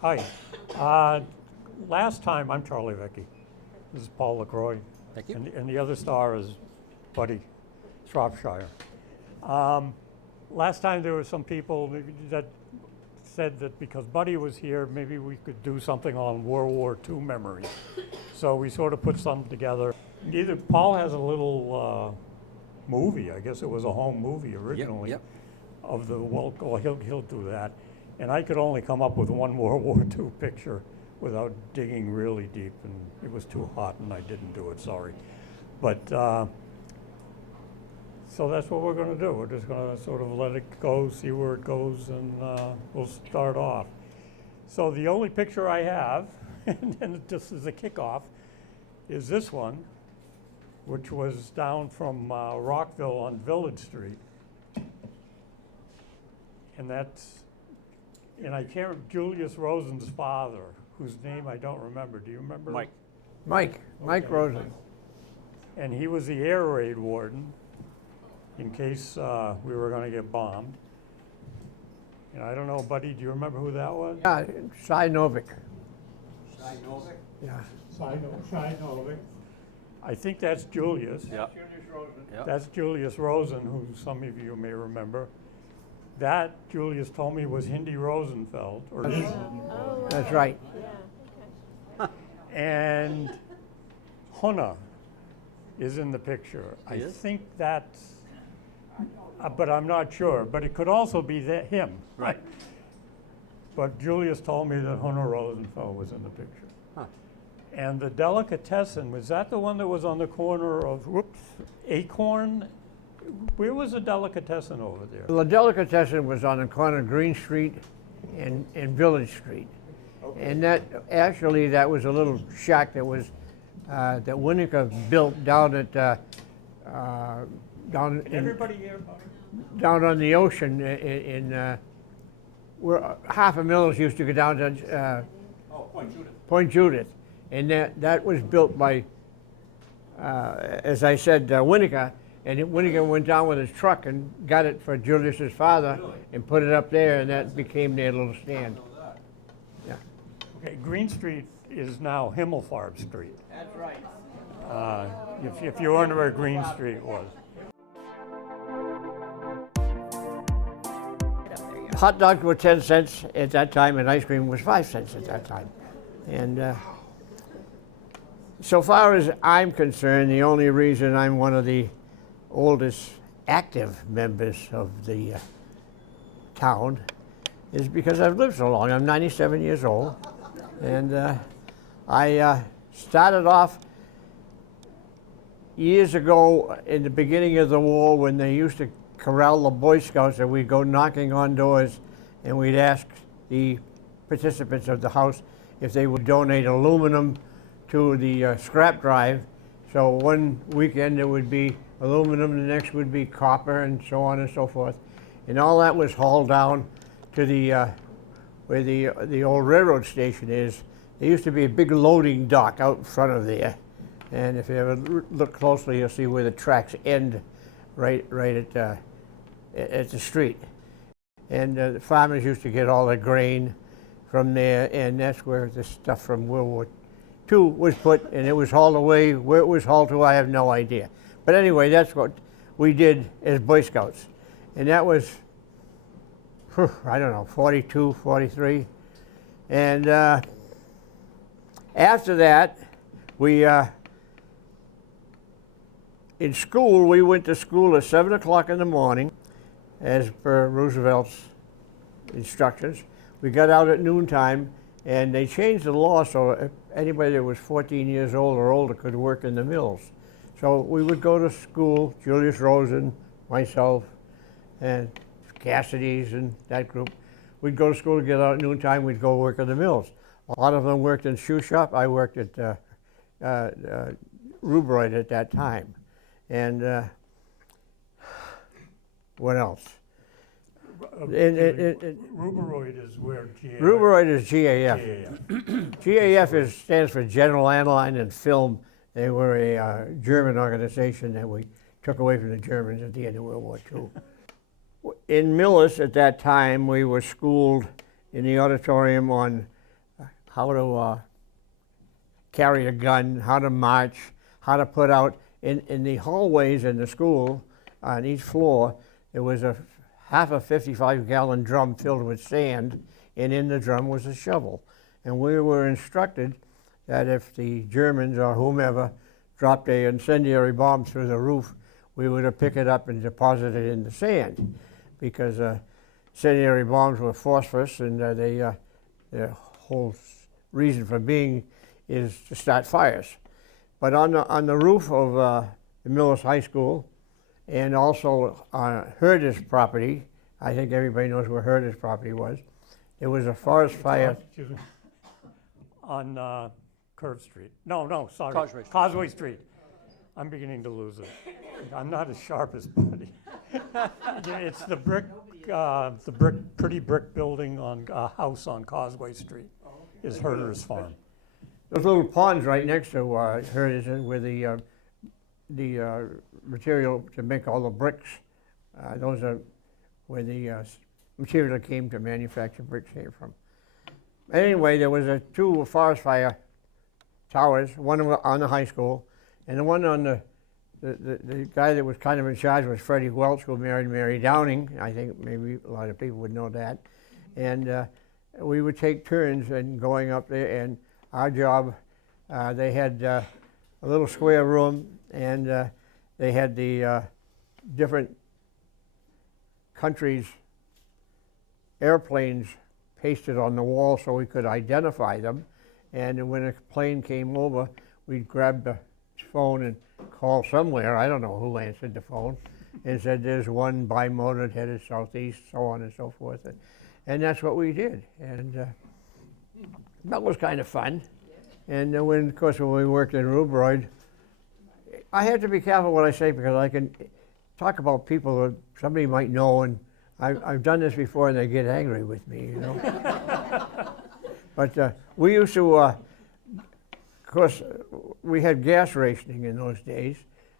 Hi. Uh, Last time, I'm Charlie Vecchi. This is Paul LaCroix. Thank you. And the other star is Buddy Shropshire. Last time there were some people that said that because Buddy was here, maybe we could do something on World War II memories. So we sort of put something together. Paul has a little movie, I guess it was a home movie originally, Yep. of the World War. He'll do that. And I could only come up with one World War II picture without digging really deep, and it was too hot and I didn't do it, sorry. But, so that's what we're gonna do. We're just gonna sort of let it go, see where it goes, and we'll start off. So the only picture I have, and just as a kickoff, is this one, which was down from Rockville on Village Street. And I can't, Julius Rosen's father, whose name I don't remember. Do you remember? Mike. Mike Rosen. And he was the air raid warden in case we were going to get bombed. And I don't know, Buddy, do you remember who that was? Yeah, Cy Novick. Yeah. Cy Novick. I think that's Julius. Yep. Yep. That's Julius Rosen, who some of you may remember. That, Julius told me, was Hindi Rosenfeld. That's right. And Hunna is in the picture. He is? think that's, but I'm not sure. But it could also be him. Right. But Julius told me that Hunna Rosenfeld was in the picture. Huh. And the delicatessen, was that the one that was on the corner of, Acorn? Where was the delicatessen over there? The delicatessen was on the corner of Green Street and Village Street. Okay. And that was a little shack that was, that Winnica built down at, Everybody here, Buddy? down on the ocean in where half of Millis used to go down to Point Judith. And that was built by, as I said, Winnica. And Winnica went down with his truck and got it for Julius's father and put it up there, and that became their little stand. Yeah. Okay, Green Street is now Himmelfarb Street. That's right. If you wonder where Green Street was. Hot dogs were 10 cents at that time, and ice cream was 5 cents at that time. And so far as I'm concerned, the only reason I'm one of the oldest active members of the town is because I've lived so long. I'm 97 years old, and I started off years ago in the beginning of the war when they used to corral the Boy Scouts, and we'd go knocking on doors and we'd ask the participants of the house if they would donate aluminum to the scrap drive. So one weekend it would be aluminum, the next would be copper, and so on and so forth. And all that was hauled down to the where the old railroad station is. There used to be a big loading dock out in front of there. And if you ever look closely, you'll see where the tracks end right at the street. And the farmers used to get all their grain from there, and that's where the stuff from World War II was put, and it was hauled away. Where it was hauled to, I have no idea. But anyway, that's what we did as Boy Scouts. And that was, I don't know, 42, 43. And after that, we, in school, we went to school at 7 o'clock in the morning, as per Roosevelt's instructions. We got out at noontime, and they changed the law so anybody that was 14 years old or older could work in the mills. So we would go to school, Julius Rosen, myself, and Cassidy's and that group. We'd go to school to get out at noontime, we'd go work in the mills. A lot of them worked in shoe shop. I worked at Rubroid at that time. And what else? Rubroid is where GAF. Rubroid is GAF. GAF stands for General Analyne and Film. They were a German organization that we took away from the Germans at the end of World War II. In Millis at that time, we were schooled in the auditorium on how to carry a gun, how to march, how to put out, in the hallways in the school, on each floor, there was half a 55-gallon drum filled with sand, and in the drum was a shovel. And we were instructed that if the Germans or whomever dropped an incendiary bomb through the roof, we were to pick it up and deposit it in the sand, because incendiary bombs were phosphorus, and their whole reason for being is to start fires. But on the roof of the Millis High School, and also on Herder's property, I think everybody knows where Herder's property was, there was a forest fire. Excuse me. On Curve Street. No, sorry. Causeway Street. Causeway Street. I'm beginning to lose it. I'm not as sharp as Buddy. Yeah, it's the pretty brick building on a house on Causeway Street is Herder's Farm. Those little ponds right next to Herder's, where the material to make all the bricks, those are where the material that came to manufacture bricks came from. Anyway, there was two forest fire towers, one on the high school, and the one on the guy that was kind of in charge was Freddie Welch, who married Mary Downing. I think maybe a lot of people would know that. And we would take turns in going up there, and our job, they had a little square room, and they had the different countries' airplanes pasted on the wall so we could identify them. And when a plane came over, we'd grab the phone and call somewhere. I don't know who answered the phone, and said there's one bimotor headed southeast, so on and so forth. And that's what we did. And that was kind of fun. And of course, when we worked in Rubroid, I have to be careful what I say, because I can talk about people that somebody might know, and I've done this before, and they get angry with me, you know. But we used to, of course, we had gas rationing in those days,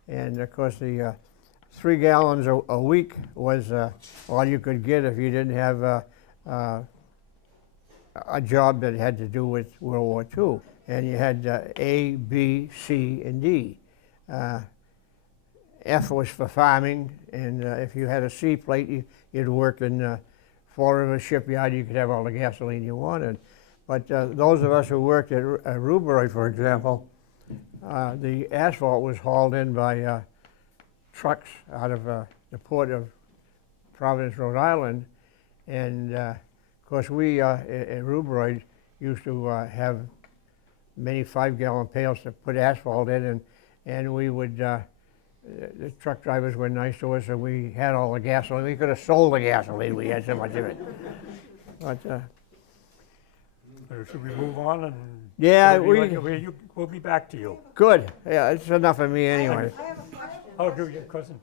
and of course the 3 gallons a week was all you could get if you didn't have a job that had to do with World War II. And you had A, B, C, and D. F was for farming, and if you had a C plate, you'd work in Fall River Shipyard. You could have all the gasoline you wanted. But those of us who worked at Rubroid, for example, the asphalt was hauled in by trucks out of the port of Providence, Rhode Island. And of course, we at Rubroid used to have many 5-gallon pails to put asphalt in, and we would, the truck drivers were nice to us, and we had all the gasoline. We could have sold the gasoline, we had so much of it. But Should we move on? And yeah, we'll be back to you. good. Yeah, it's enough of me anyway. I have a question. Oh, do your cousin?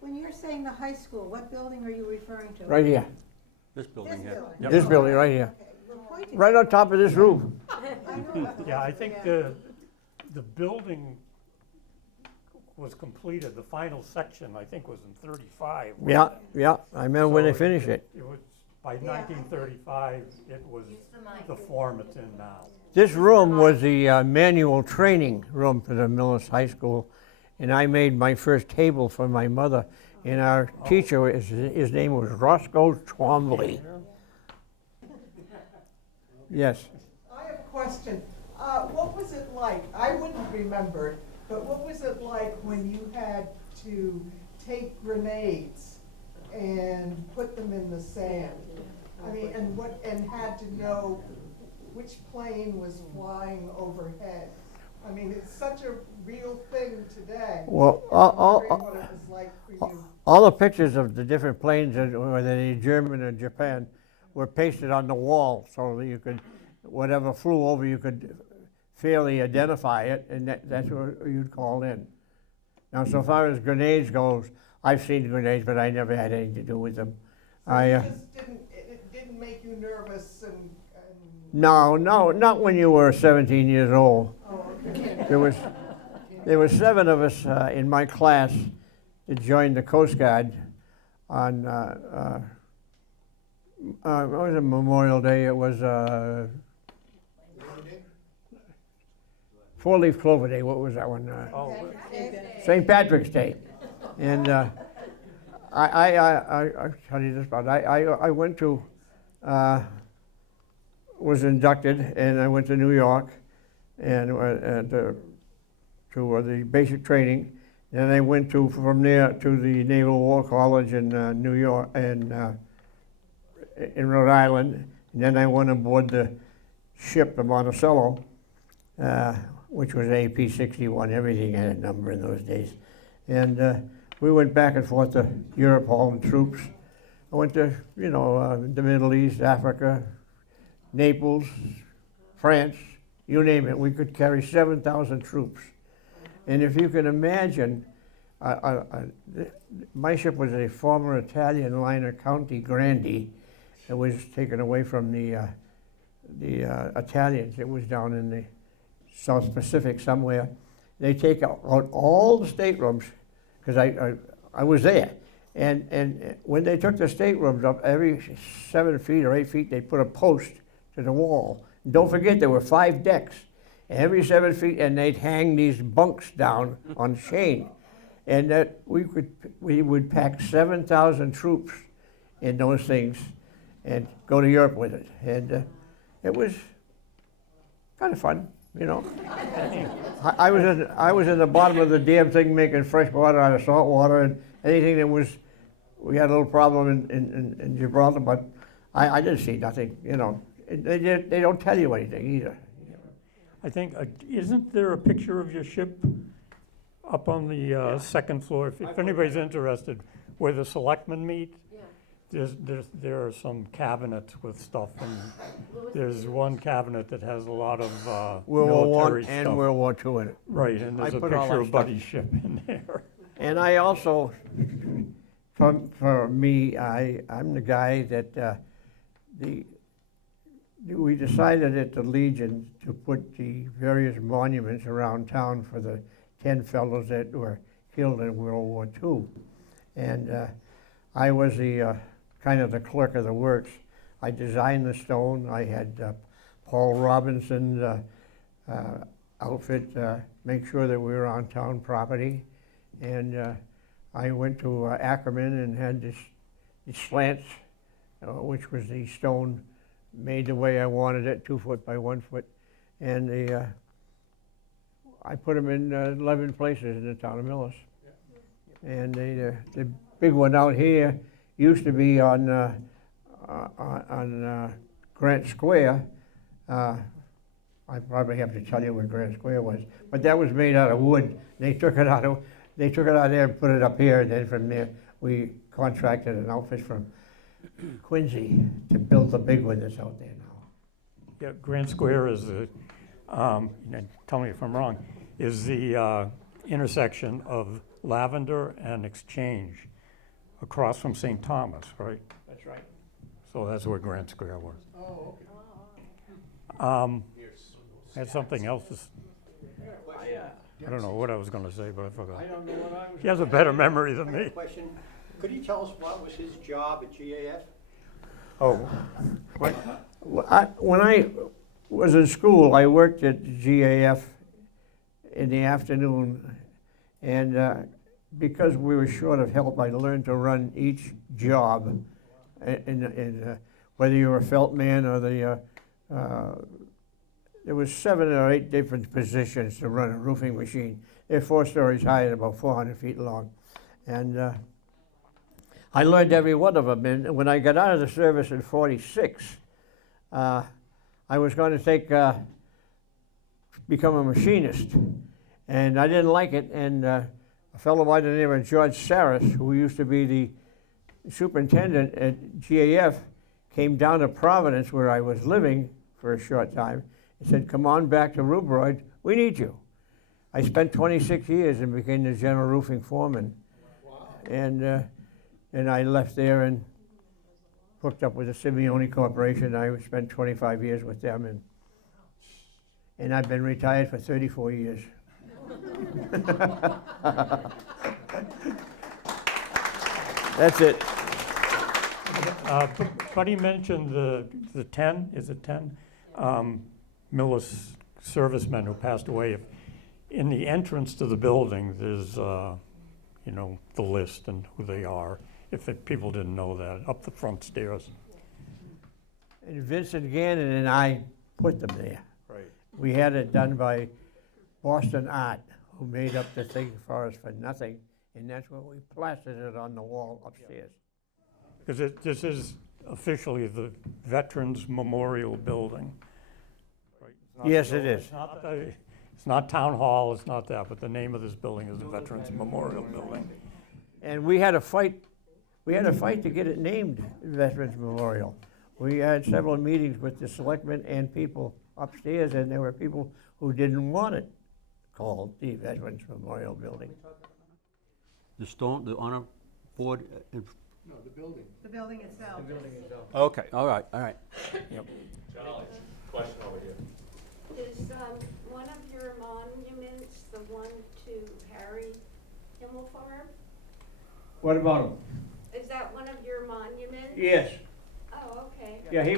When you're saying the high school, what building are you referring to? Right here, This building This here. building? Yep. this building right here, Okay, we're pointing. right on top of this roof. Yeah, I think the building was completed, the final section, I think, was in 35. Yeah, yeah, I remember when they So finished it. It was, by 1935, it was the form it's in now. This room was the manual training room for the Millis High School, and I made my first table for my mother. And our teacher, his name was Roscoe Twombly. Yes. I have a question. What was it like? I wouldn't remember it, but what was it like when you had to take grenades and put them in the sand? I mean, and had to know which plane was flying overhead? I mean, it's such a real thing today. Well, I'm wondering what it was like for you. all the pictures of the different planes, whether they German or Japan, were pasted on the wall so that you could, whatever flew over, you could fairly identify it, and that's what you'd call in. Now, so far as grenades goes, I've seen grenades, but I never had anything to do with them. It didn't make you nervous and No, not when you were 17 years old. oh, okay. There were 7 of us in my class that joined the Coast Guard on It was a Memorial Day. It was Four-leaf clover day. What was that one? St. Patrick's Day. And I'll tell you this about it. I went to, was inducted, and I went to New York and to the basic training. Then I went from there to the Naval War College in New York and in Rhode Island. And then I went aboard the ship, the Monticello, which was AP-61. Everything had a number in those days. And we went back and forth to Europe hauling troops. I went to, the Middle East, Africa, Naples, France, you name it. We could carry 7,000 troops. And if you can imagine, my ship was a former Italian liner County Grandi. It was taken away from the Italians. It was down in the South Pacific somewhere. They take out all the staterooms, because I was there. And when they took the staterooms up, every 7 feet or 8 feet, they put a post to the wall. And don't forget, there were 5 decks. Every 7 feet, and they'd hang these bunks down on chain. And that we would pack 7,000 troops in those things and go to Europe with it. And it was kind of fun, I was in the bottom of the damn thing making fresh water out of salt water, and anything that we had a little problem in Gibraltar, but I didn't see nothing, They don't tell you anything either. I think, isn't there a picture of your ship up on the second floor? If anybody's interested, where the selectmen meet, there are some cabinets with stuff, and there's one cabinet that has a lot of World War I military stuff. and World War II in it. Right, and there's I a put all picture that of stuff. Buddy's ship in there. And I also, for me, I'm the guy that we decided at the Legion to put the various monuments around town for the 10 fellows that were killed in World War II. And I was the kind of the clerk of the works. I designed the stone. I had Paul Robinson's outfit make sure that we were on town property. And I went to Ackerman and had these slants, which was the stone made the way I wanted it, 2 foot by 1 foot. And I put them in 11 places in the town of Millis. And the big one out here used to be on Grant Square. I probably have to tell you what Grant Square was, but that was made out of wood. They took it out of there and put it up here, and then from there we contracted an outfit from Quincy to build the big one that's out there now. Yeah, Grand Square is the, tell me if I'm wrong, is the intersection of Lavender and Exchange across from St. Thomas, right? That's right. So that's where Grand Square was. Oh, okay. I had something else to I don't know what I was going to say, but I forgot. I don't know what I was. He has a better memory than me. Question, could you tell us what was his job at GAF? Oh, When I was in school, I worked at GAF in the afternoon, and because we were short of help, I learned to run each job, whether you were a felt man or there was 7 or 8 different positions to run a roofing machine. They're 4 stories high and about 400 feet long. And I learned every one of them. And when I got out of the service in '46, I was going to become a machinist. And I didn't like it. And a fellow by the name of George Saris, who used to be the superintendent at GAF, came down to Providence, where I was living for a short time. He said, "Come on back to Rubroid, we need you." I spent 26 years and became the general roofing foreman. Wow. And I left there and hooked up with the Simeone Corporation. I spent 25 years with them, and I've been retired for 34 years. That's it. Buddy mentioned the 10, is it 10? Millis servicemen who passed away. In the entrance to the building, there's, the list and who they are, if people didn't know that, up the front stairs. And Vincent Gannon and I put them there. Right. We had it done by Boston Art, who made up the thing for us for nothing, and that's when we plastered it on the wall upstairs. Because this is officially the Veterans Memorial Building. Yes, it is. It's not Town Hall, it's not that, but the name of this building is the Veterans Memorial Building. And we had a fight to get it named Veterans Memorial. We had several meetings with the selectmen and people upstairs, and there were people who didn't want it called the Veterans Memorial Building. The honor board? The building itself. Okay, all right. Question over here. Is one of your monuments the one to Harry Himmelfarb? What about him? Is that one of your monuments? Yes. Oh, okay. Yeah, he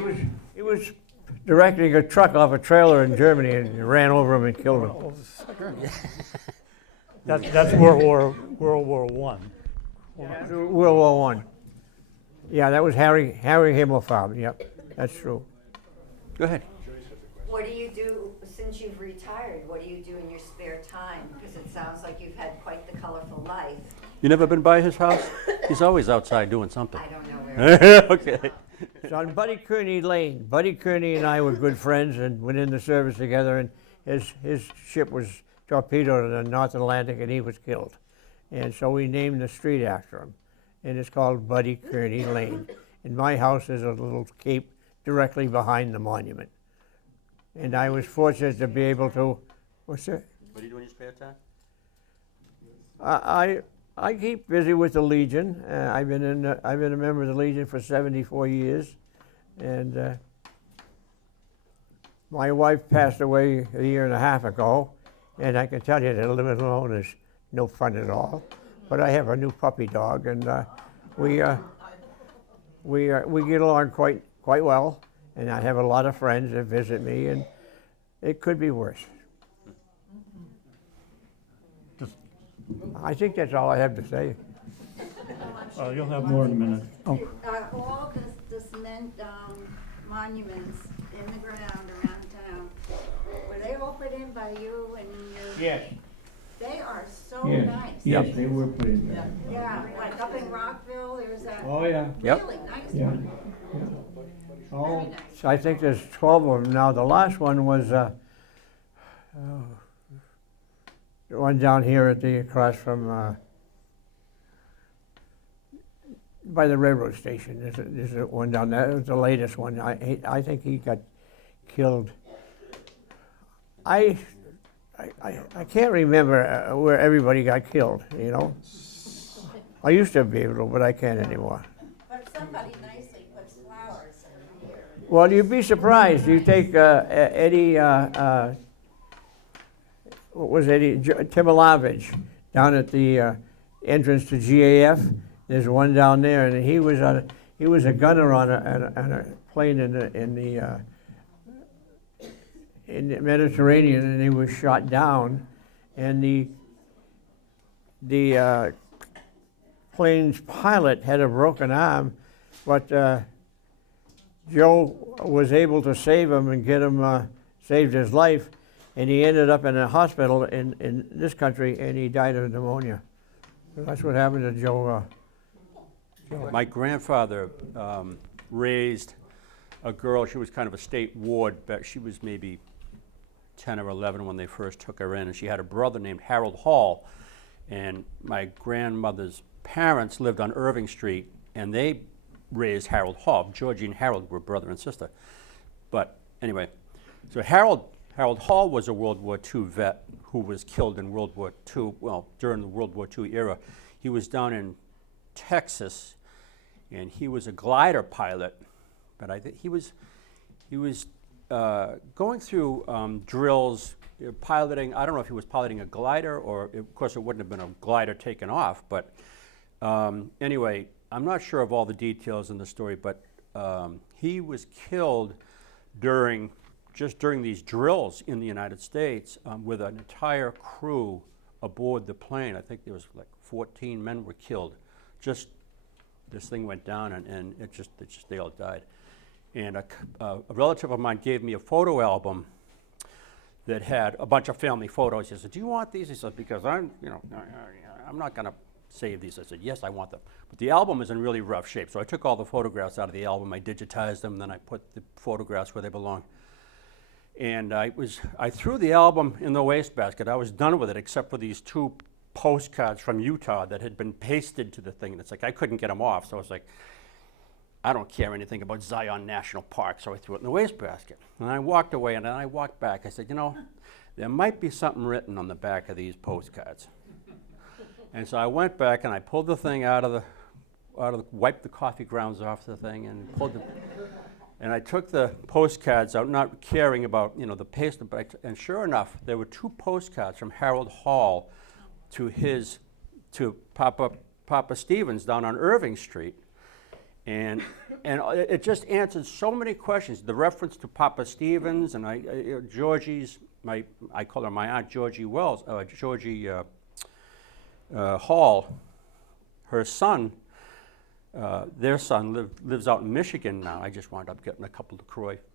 was directing a truck off a trailer in Germany and ran over him and killed him. That's World War One. World War One. Yeah, that was Harry Himmelfarb. Yep, that's true. Go ahead. What do you do since you've retired? What do you do in your spare time? Because it sounds like you've had quite the colorful life. You never been by his house? He's always outside doing something. I don't know where. Okay. It's on Buddy Kearney Lane. Buddy Kearney and I were good friends and went in the service together, and his ship was torpedoed in the North Atlantic and he was killed. And so we named the street after him. And it's called Buddy Kearney Lane. And my house is a little cape directly behind the monument. And I was fortunate to be able to, what's that? What do you do in your spare time? I keep busy with the Legion. I've been a member of the Legion for 74 years, and my wife passed away a year and a half ago, and I can tell you that living alone is no fun at all. But I have a new puppy dog, and we get along quite well. And I have a lot of friends that visit me, and it could be worse. I think that's all I have to say. You'll have more in a minute. Oh. All the cement monuments in the ground around town, were they all put in by you and your? Yes. They are so nice. Yes, they were put in there. Yeah, like up in Rockville, there's that Oh, yeah. Yep. really nice Yeah. one. Oh, Very nice. so I think there's 12 of them now. The last one was the one down here across from by the railroad station. There's one down there. It was the latest one. I think he got killed. I can't remember where everybody got killed. I used to be able to, but I can't anymore. But somebody nicely puts flowers in here. Well, you'd be surprised. You take Eddie, what was Eddie? Timilovich down at the entrance to GAF. There's one down there, and he was a gunner on a plane in the Mediterranean, and he was shot down, and the plane's pilot had a broken arm, but Joe was able to save him and get him, saved his life, and he ended up in a hospital in this country, and he died of pneumonia. So that's what happened to Joe. My grandfather raised a girl. She was kind of a state ward, but she was maybe 10 or 11 when they first took her in, and she had a brother named Harold Hall, and my grandmother's parents lived on Irving Street, and they raised Harold Hall. Georgie and Harold were brother and sister. But anyway, so Harold Hall was a World War II vet who was killed in World War II, well, during the World War II era. He was down in Texas, and he was a glider pilot, but I think he was going through drills, piloting. I don't know if he was piloting a glider, or of course it wouldn't have been a glider taken off, but anyway, I'm not sure of all the details in the story, but he was killed during these drills in the United States with an entire crew aboard the plane. I think there was like 14 men were killed. Just this thing went down, and they all died. And a relative of mine gave me a photo album that had a bunch of family photos. He said, "Do you want these?" He said, "Because I'm not going to save these." I said, "Yes, I want them." But the album is in really rough shape. So I took all the photographs out of the album, I digitized them, then I put the photographs where they belong. And I threw the album in the wastebasket. I was done with it, except for these 2 postcards from Utah that had been pasted to the thing. And it's like I couldn't get them off. So I was like, I don't care anything about Zion National Park. So I threw it in the wastebasket. And I walked away, and then I walked back. I said, there might be something written on the back of these postcards. And so I went back and I pulled the thing wiped the coffee grounds off the thing and pulled them. And I took the postcards out, not caring about, the paste, and sure enough, there were 2 postcards from Harold Hall to Papa Stevens down on Irving Street. And it just answered so many questions. The reference to Papa Stevens and Georgie's, I call her my Aunt Georgie Wells, Georgie Hall, her son, their son lives out in Michigan now. I just wound up getting a couple of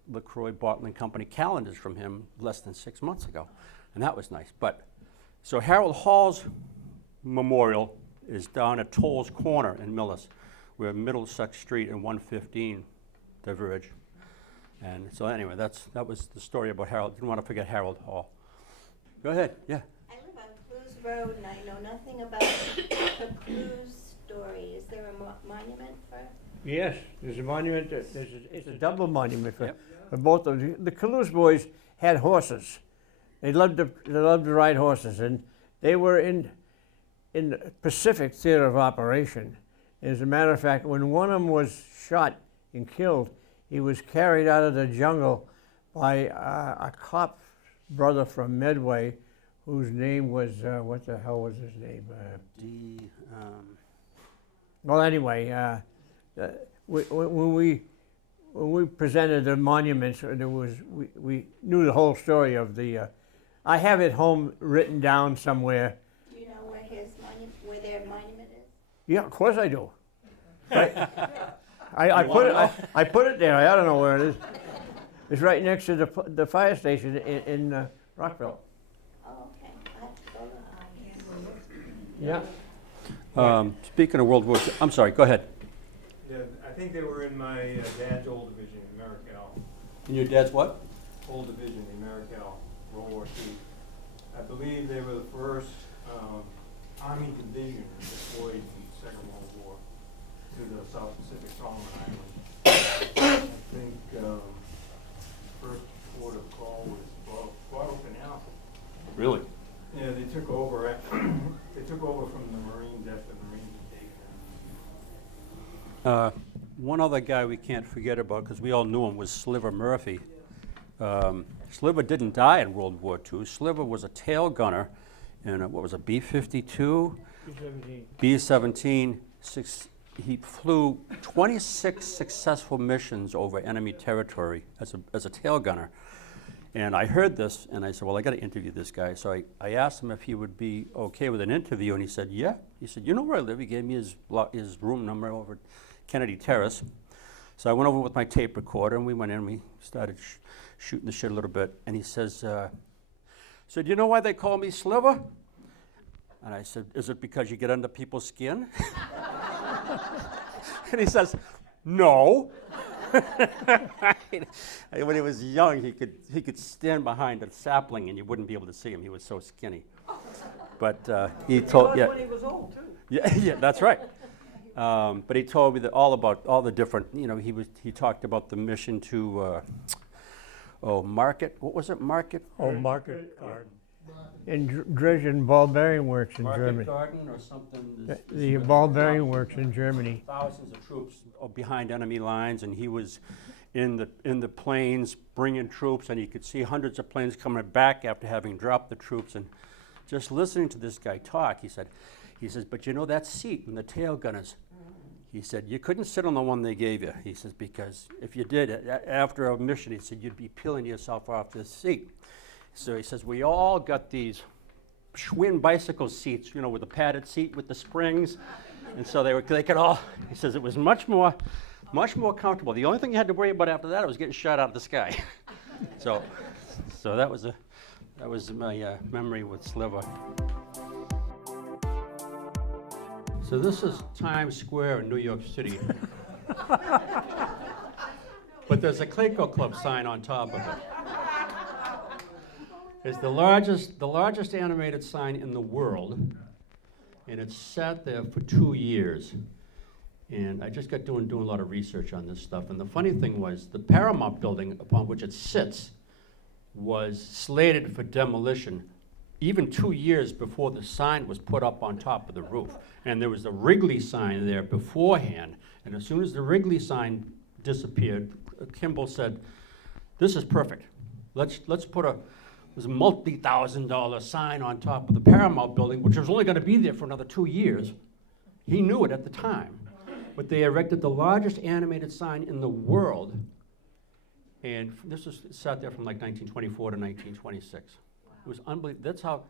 LaCroix Bottling Company calendars from him less than 6 months ago, and that was nice. But so Harold Hall's memorial is down at Toll's Corner in Millis, where Middlesex Street and 115 diverge. And so anyway, that was the story about Harold. Didn't want to forget Harold Hall. Go ahead, yeah. I live on Clues Road and I know nothing about the Clues story. Is there a monument for? Yes, there's a monument. It's a double monument for both of them. The Calouse boys had horses. They loved to ride horses, and they were in the Pacific Theater of Operation. As a matter of fact, when one of them was shot and killed, he was carried out of the jungle by a cop brother from Medway, whose name was, what the hell was his name? Well, anyway, when we presented the monuments, we knew the whole story of the. I have it home written down somewhere. Do you know where their monument is? Yeah, of course I do. I put it there. I don't know where it is. It's right next to the fire station in Rockville. Oh, okay. I have to go to Yeah. Speaking of World War II, I'm sorry, go ahead. Yeah, I think they were in my dad's old division in Maricel. And your dad's what? Old division in Maricel, World War II. I believe they were the first Army division deployed in the Second World War to the South Pacific Solomon Islands. I think first port of call was Guadalcanal. Really? Yeah, they took over. They took over from the Marines after the Marines had taken them. One other guy we can't forget about, because we all knew him, was Sliver Murphy. Sliver didn't die in World War II. Sliver was a tail gunner in a B-52? B-17. He flew 26 successful missions over enemy territory as a tail gunner. And I heard this, and I said, well, I got to interview this guy. So I asked him if he would be okay with an interview, and he said, yeah. He said, you know where I live? He gave me his room number over at Kennedy Terrace. So I went over with my tape recorder, and we went in, and we started shooting the shit a little bit. And he says, so do you know why they call me Sliver? And I said, is it because you get under people's skin? And he says, no. When he was young, he could stand behind a sapling and you wouldn't be able to see him. He was so skinny. But he told, yeah. When he was old, too. Yeah, that's right. But he told me that about all the different, he talked about the mission to, Market, what was it, Market? Oh, Market Garden. In Dresden Ball Bearing Works in Germany. Market Garden or something. The Ball Bearing Works in Germany. Thousands of troops behind enemy lines, and he was in the planes bringing troops, and you could see hundreds of planes coming back after having dropped the troops. And just listening to this guy talk, he says, but you know that seat in the tail gunners, He said, you couldn't sit on the one they gave you. He says, because if you did, after a mission, he said, you'd be peeling yourself off this seat. So he says, we all got these Schwinn bicycle seats, you know, with the padded seat with the springs. And so they could all, he says, it was much more comfortable. The only thing you had to worry about after that was getting shot out of the sky. so that was my memory with Sliver. So this is Times Square in New York City. But there's a Clayco Club sign on top of it. It's the largest animated sign in the world, and it's sat there for 2 years. And I just got doing a lot of research on this stuff. And the funny thing was, the Paramount building upon which it sits was slated for demolition even 2 years before the sign was put up on top of the roof. And there was the Wrigley sign there beforehand. And as soon as the Wrigley sign disappeared, Kimball said, this is perfect. Let's put this multi-$1,000 sign on top of the Paramount building, which was only going to be there for another 2 years. He knew it at the time. But they erected the largest animated sign in the world. And this was sat there from like 1924 to 1926. It was unbelievable. That's how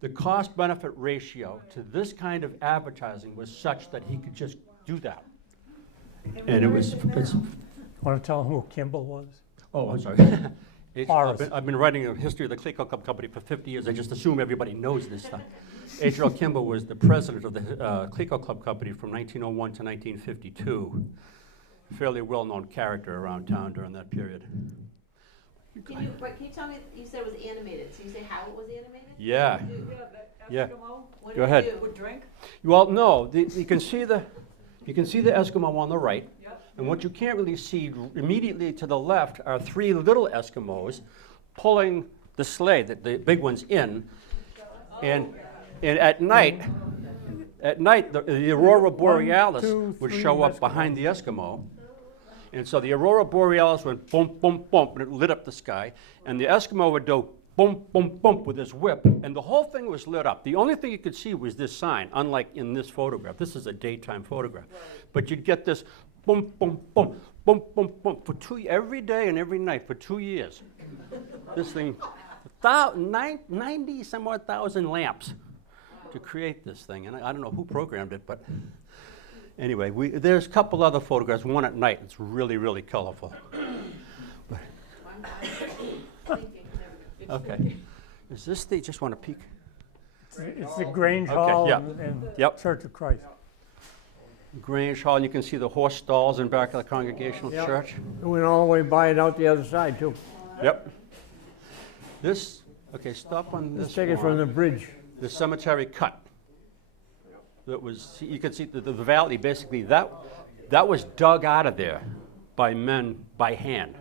the cost-benefit ratio to this kind of advertising was such that he could just do that. And it was, Want to tell them who Kimball was? oh, I'm sorry. Horace. I've been writing a history of the Clayco Club Company for 50 years. I just assume everybody knows this stuff. H.L. Kimball was the president of the Clayco Club Company from 1901 to 1952. Fairly well-known character around town during that period. Can you tell me, you said it was animated, so you say how it was animated? Yeah. Yeah. What Go did ahead. it do? Well, no, you can see the Eskimo on the right. And what you can't really see immediately to the left are 3 little Eskimos pulling the sleigh, the big ones in. And at night, the Aurora Borealis would show up behind the Eskimo. And so the Aurora Borealis went boom, boom, boom, and it lit up the sky. And the Eskimo would do boom, boom, boom with his whip. And the whole thing was lit up. The only thing you could see was this sign, unlike in this photograph. This is a daytime photograph. But you'd get this boom, boom, boom, boom, boom, boom, for every day and every night for 2 years. This thing, 90 some odd thousand lamps to create this thing. And I don't know who programmed it, but anyway, there's a couple other photographs, one at night. It's really, really colorful. Okay. Is this the, just want to peek? It's the Grange Okay, Hall yeah. and Yep. Church of Christ. Grange Hall, and you can see the horse stalls in back of the Congregational Yep. Church. We went all the way by it out the other side, too. Yep. This, okay, stop on this Let's take it from one. the bridge. The cemetery cut. That was, you can see the valley, basically, that was dug out of there by men by hand,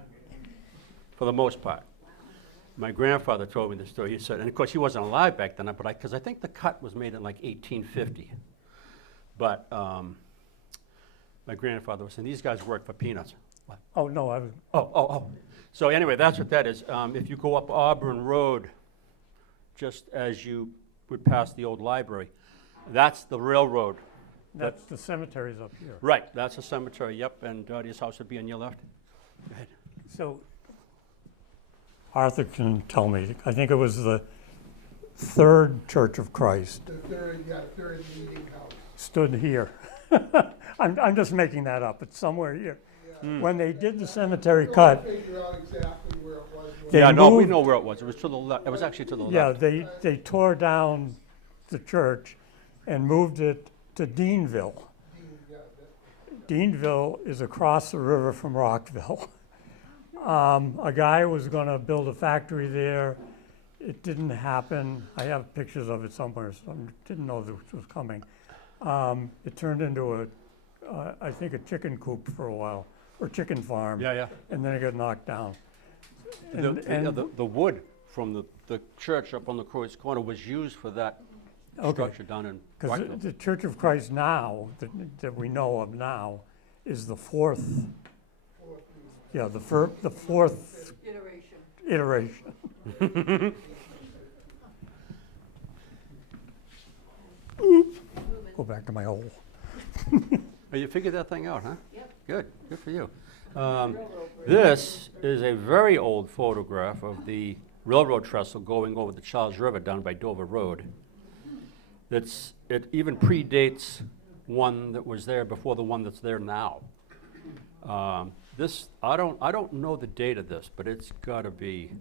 for the most part. My grandfather told me the story. He said, and of course he wasn't alive back then, but because I think the cut was made in like 1850. But my grandfather was saying, these guys work for peanuts. What? Oh, no, I was, Oh. So anyway, that's what that is. If you go up Auburn Road, just as you would pass the old library, that's the railroad. that's the cemeteries up here. Right, that's a cemetery, yep, and Dottie's house would be on your left. Go ahead. So Arthur can tell me, I think it was the third Church of Christ The third meeting house. stood here. I'm just making that up, it's somewhere here. When they did the cemetery cut, Figure out exactly where it was. They Yeah, no, we moved- know where it was. It was to the left. It was actually to the yeah, left. they tore down the church and moved it to Deanville. Deanville is across the river from Rockville. A guy was going to build a factory there. It didn't happen. I have pictures of it somewhere, so I didn't know this was coming. It turned into I think a chicken coop for a while, or chicken farm. Yeah. And then it got knocked down. The wood from the church up on the Croyd's Corner was used for that Okay. structure down in Because Rockville. the Church of Christ now, that we know of now, is the fourth, yeah, the fourth iteration. Go back to my hole. Oh, you figured that thing out, huh? Yep. Good for you. This is a very old photograph of the railroad trestle going over the Charles River down by Dover Road. It even predates one that was there before the one that's there now. This, I don't know the date of this, but it's gotta be,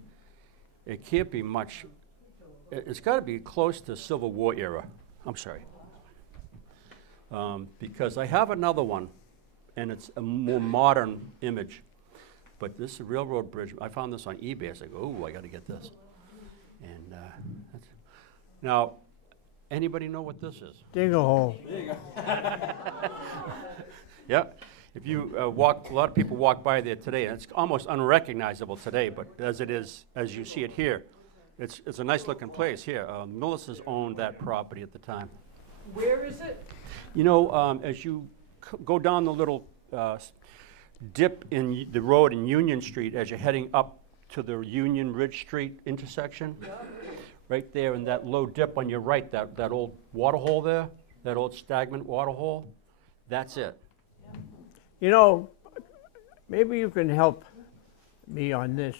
it can't be much, it's gotta be close to Civil War era. I'm sorry. Because I have another one, and it's a more modern image. But this is a railroad bridge. I found this on eBay. I was like, oh, I got to get this. And now, anybody know what this is? Dig a hole. There you go. Yep. If you walk, a lot of people walk by there today, and it's almost unrecognizable today. But as it is, as you see it here, it's a nice looking place here. Millis has owned that property at the time. Where is it? You know, as you go down the little dip in the road in Union Street as you're heading up to the Union Ridge Street intersection, right there in that low dip on your right, that old water hole there, that old stagnant water hole, that's it. You know, maybe you can help me on this.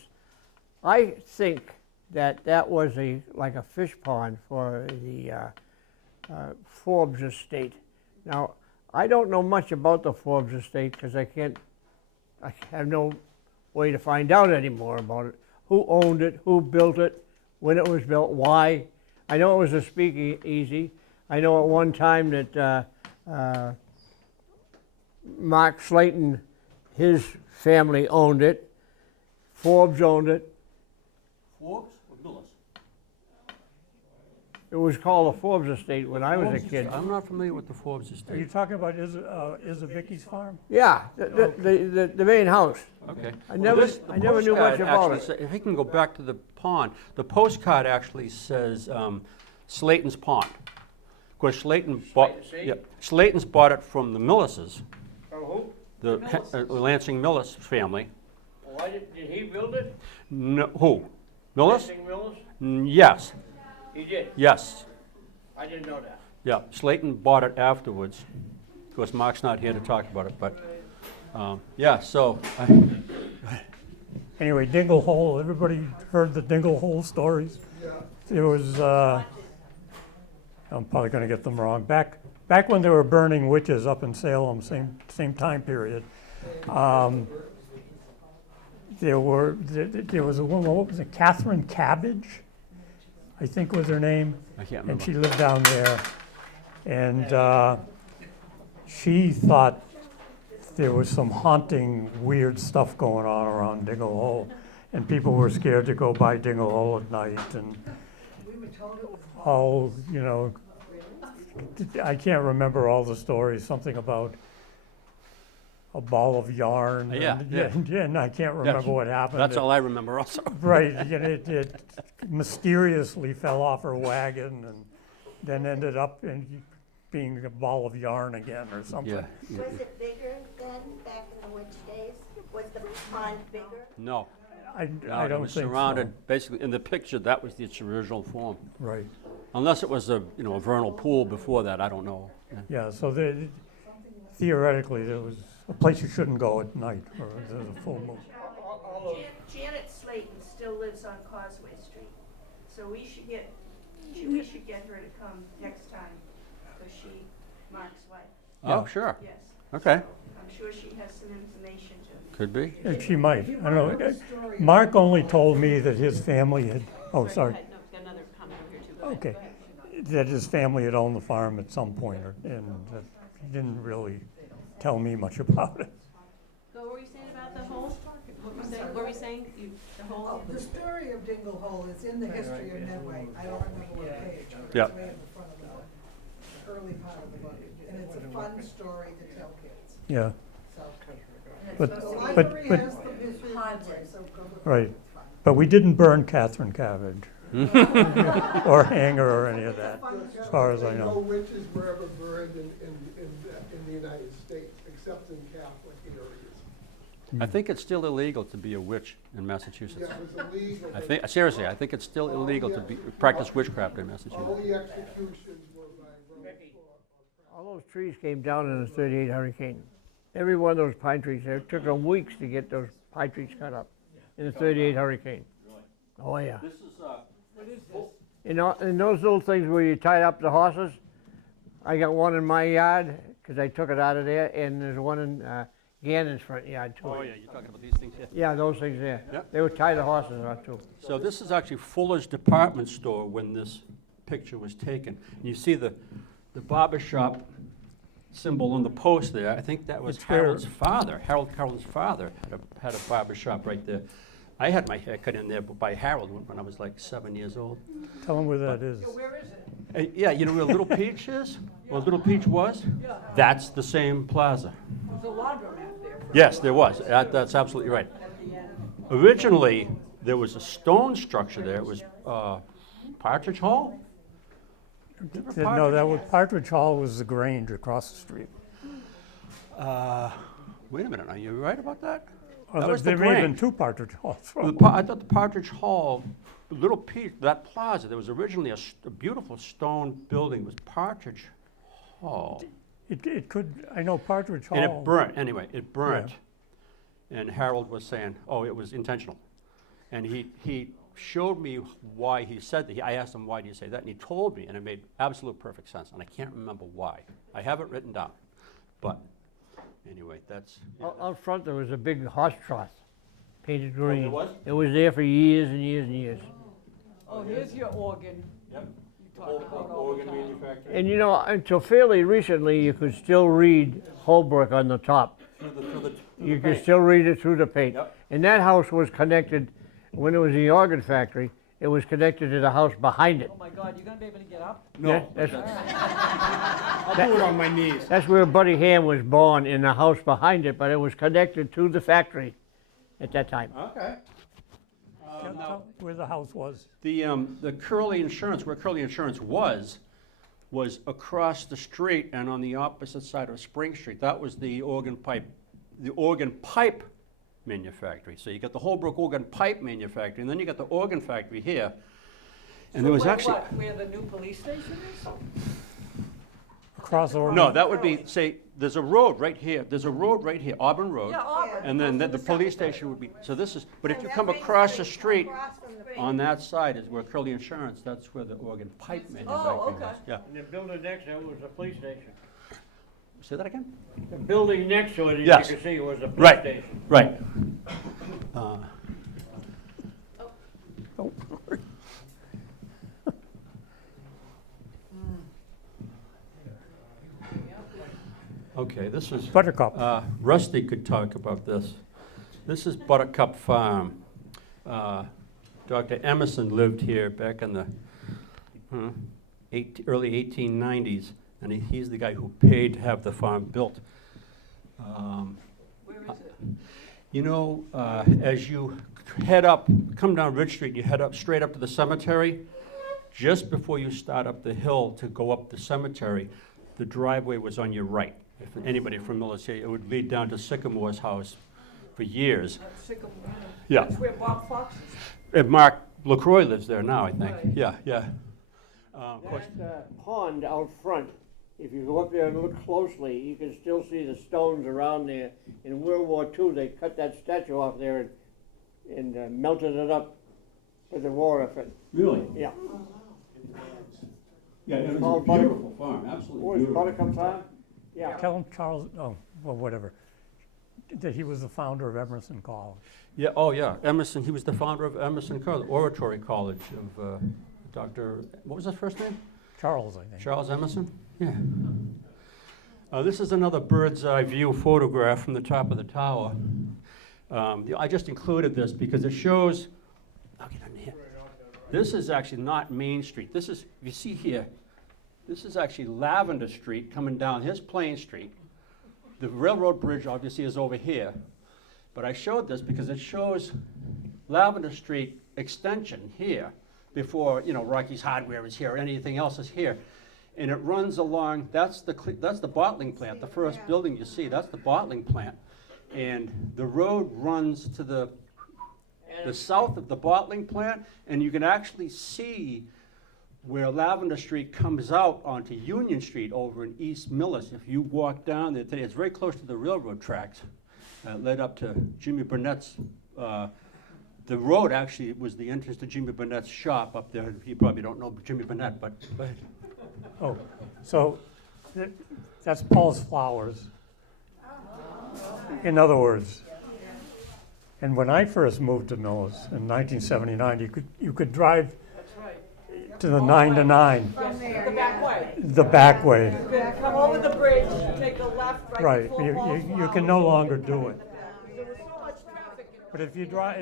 I think that was like a fish pond for the Forbes estate. Now, I don't know much about the Forbes estate because I have no way to find out anymore about it. Who owned it, who built it, when it was built, why. I know it was a speakeasy. I know at one time that Mark Slayton, his family owned it. Forbes owned it. Forbes or Millis? It was called the Forbes estate when I was a kid. I'm not familiar with the Forbes estate. Are you talking about Vicky's farm? Yeah, the main house. Okay. I never knew much about it. If he can go back to the pond, the postcard actually says Slayton's Pond. Of course, Slayton's bought it from the Millises, From who? the Lansing Millis family. Why did he build it? No, who? Millis? Lansing Millis? Yes, He did. yes. I didn't know that. Yeah, Slayton bought it afterwards. Of course, Mark's not here to talk about it, but yeah. So Anyway, Dingle Hole, everybody heard the Dingle Hole stories? Yeah. It was, I'm probably gonna get them wrong, back when they were burning witches up in Salem, same time period. There was a woman, what was it, Catherine Cabbage, I think was her name. I can't And remember. she lived down there. And she thought there was some haunting, weird stuff going on around Dingle Hole. And people were scared to go by Dingle Hole at night. And all, you know, I can't remember all the stories, something about a ball of yarn. Yeah, And I can't remember what happened. That's all I remember also. Right, and it mysteriously fell off her wagon and then ended up being a ball of yarn again or something. Yeah. Was it bigger then, back in the witch days? Was the pond bigger? No. I It don't was think surrounded, basically, in the picture, that was its original form. so. Right, Unless it was a vernal pool before that, I don't know. Yeah. yeah, so theoretically, there was a place you shouldn't go at night or there's a full moon. Janet Slayton still lives on Causeway Street, so we should get her to come next time, because Mark's wife, Oh, sure. yes. Okay. I'm sure she has some information to. Could be. And she might, I don't know. Mark only told me that his family had, oh, sorry. Another comment over here too. Okay, that his family had owned the farm at some point, and that he didn't really tell me much about it. What were you saying about the hole? What were we saying? The hole? The story of Dingle Hole is in the history of Medway. I don't remember what page. but Yeah. It's way in the front of the book, the early part of the book. And it's a fun story to tell kids. Yeah, So, but, the but, library but, has the history of Medway, so go look. right, but we didn't burn Catherine Cabbage. Or hang her or any of that, as far as I No know. witches were ever burned in the United States, except in Catholic areas. I think it's still illegal to be a witch in Massachusetts. Yeah, it was illegal. I think, seriously, I think it's still illegal to practice witchcraft in All Massachusetts. the executions were by rope All those trees came down in the 38 hurricane. Every one of those pine trees, it took them weeks to get those pine trees cut up in the 38 hurricane. Oh, yeah. This is, What is this? And those little things where you tie up the horses, I got one in my yard, because I took it out of there, and there's one in Gannon's front yard, too. oh yeah, you're talking about these things here? Yeah, those things there. Yep. They would tie the horses out, too. So this is actually Fuller's department store when this picture was taken. And you see the barber shop symbol on the post there. I think that was It's where- Harold's father. Harold Cullen's father had a barber shop right there. I had my hair cut in there by Harold when I was like 7 years old. Tell them where that is. Yeah, where is it? Yeah, you know where Little Peach is? Where Little Peach was? Yeah. That's the same plaza. There's a laundromat there. Yes, there was. That's absolutely right. At the end. Originally, there was a stone structure there. It was Partridge Hall? No, that was, Partridge Hall was the Grange across the street. Wait a minute, are you right about that? Well, That was the there may have been Grange. two Partridge Halls. I thought the Partridge Hall, Little Peach, that plaza, there was originally a beautiful stone building, it was Partridge Hall. It could, I know Partridge Hall. And it burnt, anyway, it burnt. And Harold was saying, oh, it was intentional. And he showed me why he said that. I asked him, why do you say that? And he told me, and it made absolute perfect sense, and I can't remember why. I have it written down, but anyway, that's. yeah, Out front, there was a big horse trough, painted green. there was? It was there for years and years and years. Oh, here's your organ. Yep. You talk about all the time. manufacturing. And you know, until fairly recently, you could still read Holbrook on the top. You could still read it through the paint. Yep. And that house was connected, when it was the organ factory, it was connected to the house behind it. Oh my God, you're gonna be able to get up? No, That's, I'll do it on my knees. that's where Buddy Ham was born, in the house behind it, but it was connected to the factory at that time. Okay. Tell where the house was. The Curly Insurance, where Curly Insurance was across the street and on the opposite side of Spring Street. That was the organ pipe manufactory. So you got the Holbrook organ pipe manufactory, and then you got the organ factory here. And there was actually, Where the new police station is? Across the. no, that would be, say, there's a road right here, Auburn Road. Yeah, Auburn. And then the police station would be, so this is, but if you come across the street, on that side is where Curly Insurance, that's where the organ pipe manufacturing was. okay. Yeah. And the building next to it was the police station. Say that again? The building next to it, as Yes. you can see, was the police Right, station. right. Okay, this is, Buttercup. Rusty could talk about this. This is Buttercup Farm. Dr. Emerson lived here back in the early 1890s, and he's the guy who paid to have the farm built. Where is it? You know, as you head up, come down Ridge Street, you head up straight up to the cemetery. Just before you start up the hill to go up the cemetery, the driveway was on your right. If anybody from Millis here, it would lead down to Sycamore's house for years. That's Sycamore. Yeah. That's where Bob Fox is. And Mark LaCroix lives there now, I think. Right. Yeah, yeah. Of course, That pond out front, if you go up there and look closely, you can still see the stones around there. In World War II, they cut that statue off there and melted it up for the war effort. really? Yeah. Yeah, it Small was a beautiful farm, absolutely What was beautiful. Buttercup Farm? Yeah. Tell him Charles, oh, well, whatever, that he was the founder of Emerson College. Yeah, oh yeah, Emerson, he was the founder of Emerson College, Oratory College of Dr., what was his first name? Charles, I think. Charles Emerson? Yeah. This is another bird's eye view photograph from the top of the tower. I just included this because it shows, I'll get in here. This is actually not Main Street. This is, if you see here, this is actually Lavender Street coming down. Here's Plain Street. The railroad bridge obviously is over here. But I showed this because it shows Lavender Street extension here before, you know, Rocky's Hardware is here or anything else is here. And it runs along, that's the bottling plant, the first building you see, that's the bottling plant. And the road runs to the south of the bottling plant, and you can actually see where Lavender Street comes out onto Union Street over in East Millis. If you walk down there today, it's very close to the railroad tracks. Led up to Jimmy Burnett's. The road actually was the entrance to Jimmy Burnett's shop up there. You probably don't know Jimmy Burnett, but Oh, so that's Paul's Flowers. In other words, and when I first moved to Millis in 1979, you could drive to the 9 to 9, From there, the back way. the back way. You can come over the bridge, take a left right Right, before you Paul's can Flowers. no longer do it. There was so much traffic. But if you drive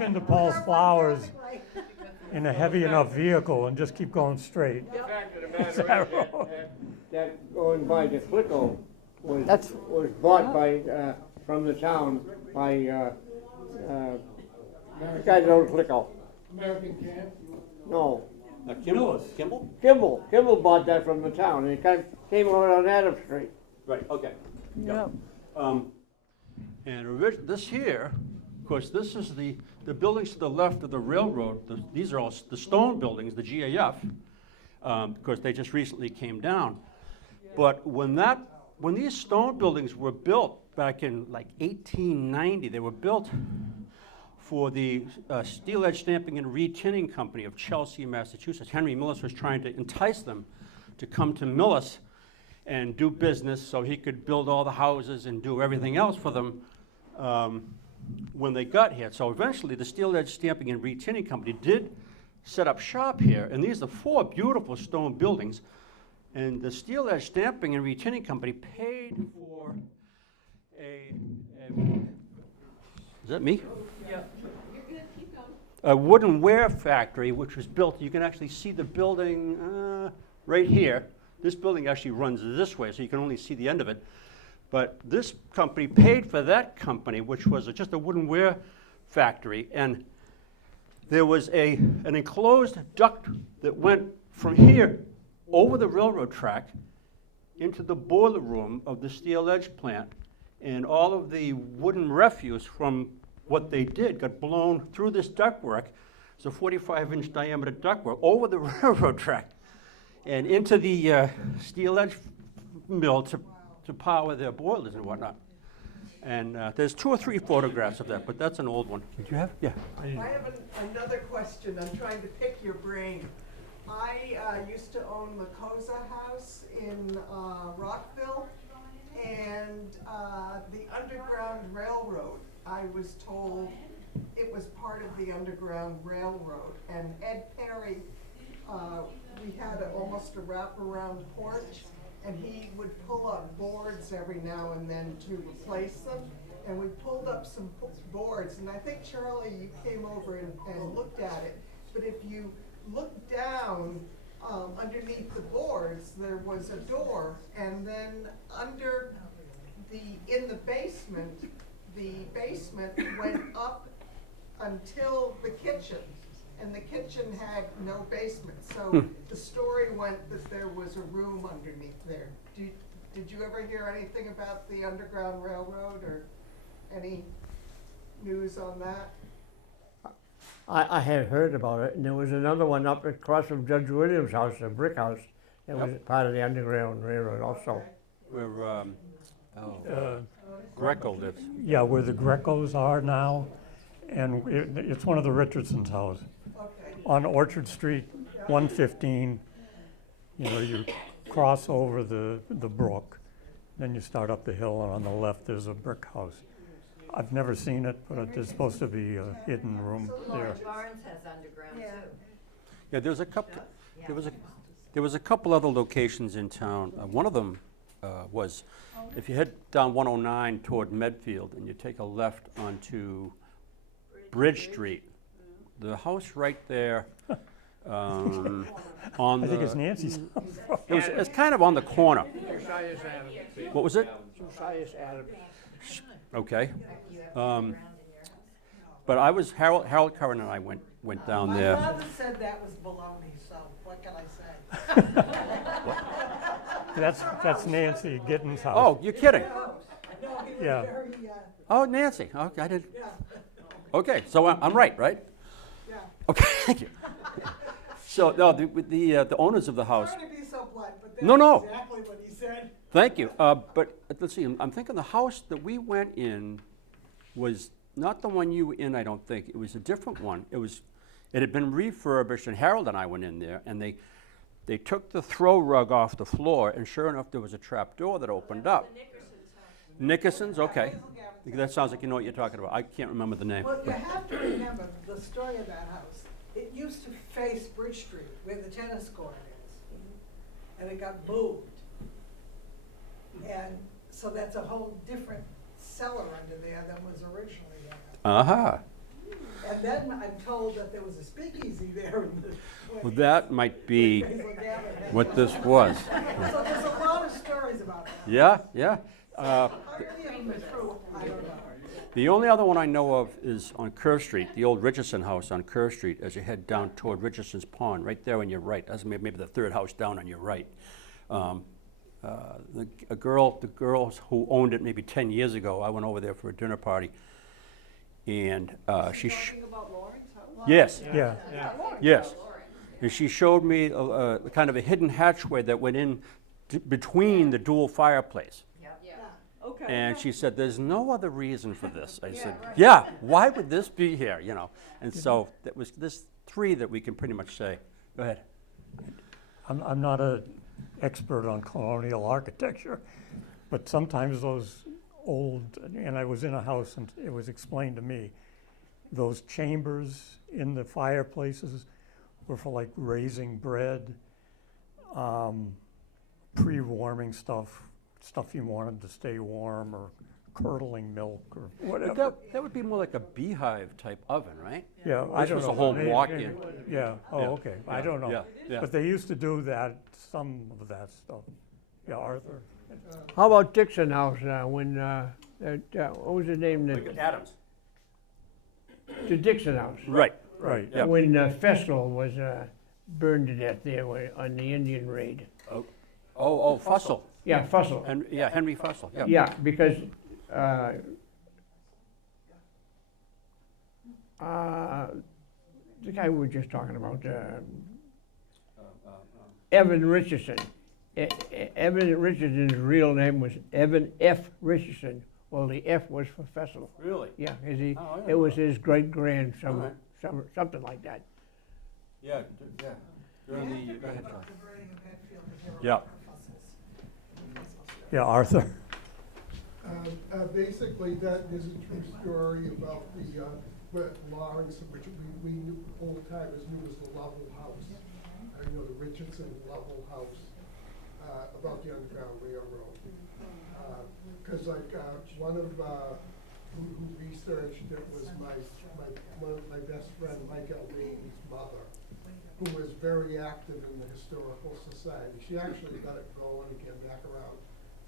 into Paul's Flowers in a heavy enough vehicle and just keep going straight, That going by the Clicko was bought by, from the town by, the guy that owns Clicko. American Camp. No, Kimball? Kimball bought that from the town, and it came over on Adams Street. Right, okay. Yep. And this here, of course, this is the buildings to the left of the railroad. These are all the stone buildings, the GAF. Of course, they just recently came down. But when these stone buildings were built back in like 1890, they were built for the Steel Edge Stamping and Retinning Company of Chelsea, Massachusetts. Henry Millis was trying to entice them to come to Millis and do business so he could build all the houses and do everything else for them when they got here. So eventually the Steel Edge Stamping and Retinning Company did set up shop here, and these are 4 beautiful stone buildings. And the Steel Edge Stamping and Retinning Company paid for is that me? Yeah. A wooden ware factory which was built. You can actually see the building right here. This building actually runs this way, so you can only see the end of it. But this company paid for that company, which was just a wooden ware factory, and there was an enclosed duct that went from here over the railroad track into the boiler room of the Steel Edge plant, and all of the wooden refuse from what they did got blown through this ductwork. It's a 45-inch diameter ductwork over the railroad track and into the Steel Edge mill to power their boilers and whatnot. And there's 2 or 3 photographs of that, but that's an old one. Did you have? Yeah. I have another question. I'm trying to pick your brain. I used to own the Koza House in Rockville, and the Underground Railroad, I was told it was part of the Underground Railroad. And Ed Perry, we had almost a wraparound porch, and he would pull up boards every now and then to replace them. And we pulled up some boards, and I think, Charlie, you came over and looked at it. But if you look down underneath the boards, there was a door, and then in the basement went up until the kitchen, and the kitchen had no basement. So the story went that there was a room underneath there. Did you ever hear anything about the Underground Railroad or any news on that? I had heard about it, and there was another one up across from Judge Williams' house, a brick house, that was part of the Underground Railroad also. Where Greco lives. yeah, where the Grecos are now, and it's one of the Richardson's house. Okay. On Orchard Street, 115, you cross over the brook, then you start up the hill, and on the left there's a brick house. I've never seen it, but there's supposed to be a hidden room there. Barnes has underground too. Yeah, there was a couple other locations in town. One of them was if you head down 109 toward Medfield and you take a left onto Bridge Street, the house right there on I think it's Nancy's house. it's kind of on the corner. Josias Adams. What was it? Josias Adams. Okay. But I was Harold Curran and I went down there. My father said that was baloney, so what can I say? That's Nancy Gittens' house. Oh, you're kidding? No, he was Yeah. very, Oh, Nancy. Okay, I did. yeah, Okay, so I'm right? yeah. Okay, thank you. So, no, the owners of the house, Sorry to be so blunt, but No, no. that's exactly what he said. thank you, but let's see, I'm thinking the house that we went in was not the one you were in, I don't think. It was a different one. It had been refurbished, and Harold and I went in there, and they took the throw rug off the floor, and sure enough, there was a trap door that opened up. Nickerson's, okay. That sounds like you know what you're talking about. I can't remember the name. Well, you have to remember the story of that house. It used to face Bridge Street, where the tennis court is, and it got moved. And so that's a whole different cellar under there than was originally there. Uh-huh. And then I'm told that there was a speakeasy there in the. Well, that might be what this was. So there's a lot of stories about that. Yeah, yeah. How many of them are true? I don't know. The only other one I know of is on Kerr Street, the old Richardson house on Kerr Street, as you head down toward Richardson's Pond, right there on your right. That's maybe the third house down on your right. The girls who owned it maybe 10 years ago, I went over there for a dinner party, and she. Talking about Lauren's house? Yes, Yeah. yes. And she showed me a kind of a hidden hatchway that went in between the dual fireplace. Okay. And she said, "There's no other reason for this." I said, "Yeah, why would this be here?" You know. And so that was this three that we can pretty much say. Go ahead. I'm not an expert on colonial architecture, but sometimes those old, and I was in a house and it was explained to me, those chambers in the fireplaces were for like raising bread, pre-warming stuff you wanted to stay warm, or curdling milk or whatever. That would be more like a beehive type oven, right? Yeah, I This don't was know. a whole Maybe- walk-in. Yeah, oh, Yeah, okay, I yeah, don't know. yeah, yeah. But they used to do that, some of that stuff. Yeah, Arthur. How about Dixon House, when, what was the name? Adams. The Dixon House. Right. Right. Yeah. When Fessel was burned to death there on the Indian raid. Oh, Fussell. Yeah, Fussell. And Henry Fussell. Yeah. Yeah, because the guy we were just talking about, Evan Richardson. Evan Richardson's real name was Evan F. Richardson. Well, the F was for Fessel. Really? Yeah, Oh, I didn't it was know his great-grand, Alright. something like that. Yeah. During the. Go ahead, Charlie. The burning of Hatfield, there were Yeah. fusses. Yeah, Arthur. Basically, that is a true story about what Lawrence, which we knew, old timers knew as the Lovell House. I know the Richardson Lovell House, about the Underground Railroad. Because one of who researched it was one of my best friend, Mike Albaney's mother, who was very active in the Historical Society. She actually got it going again back around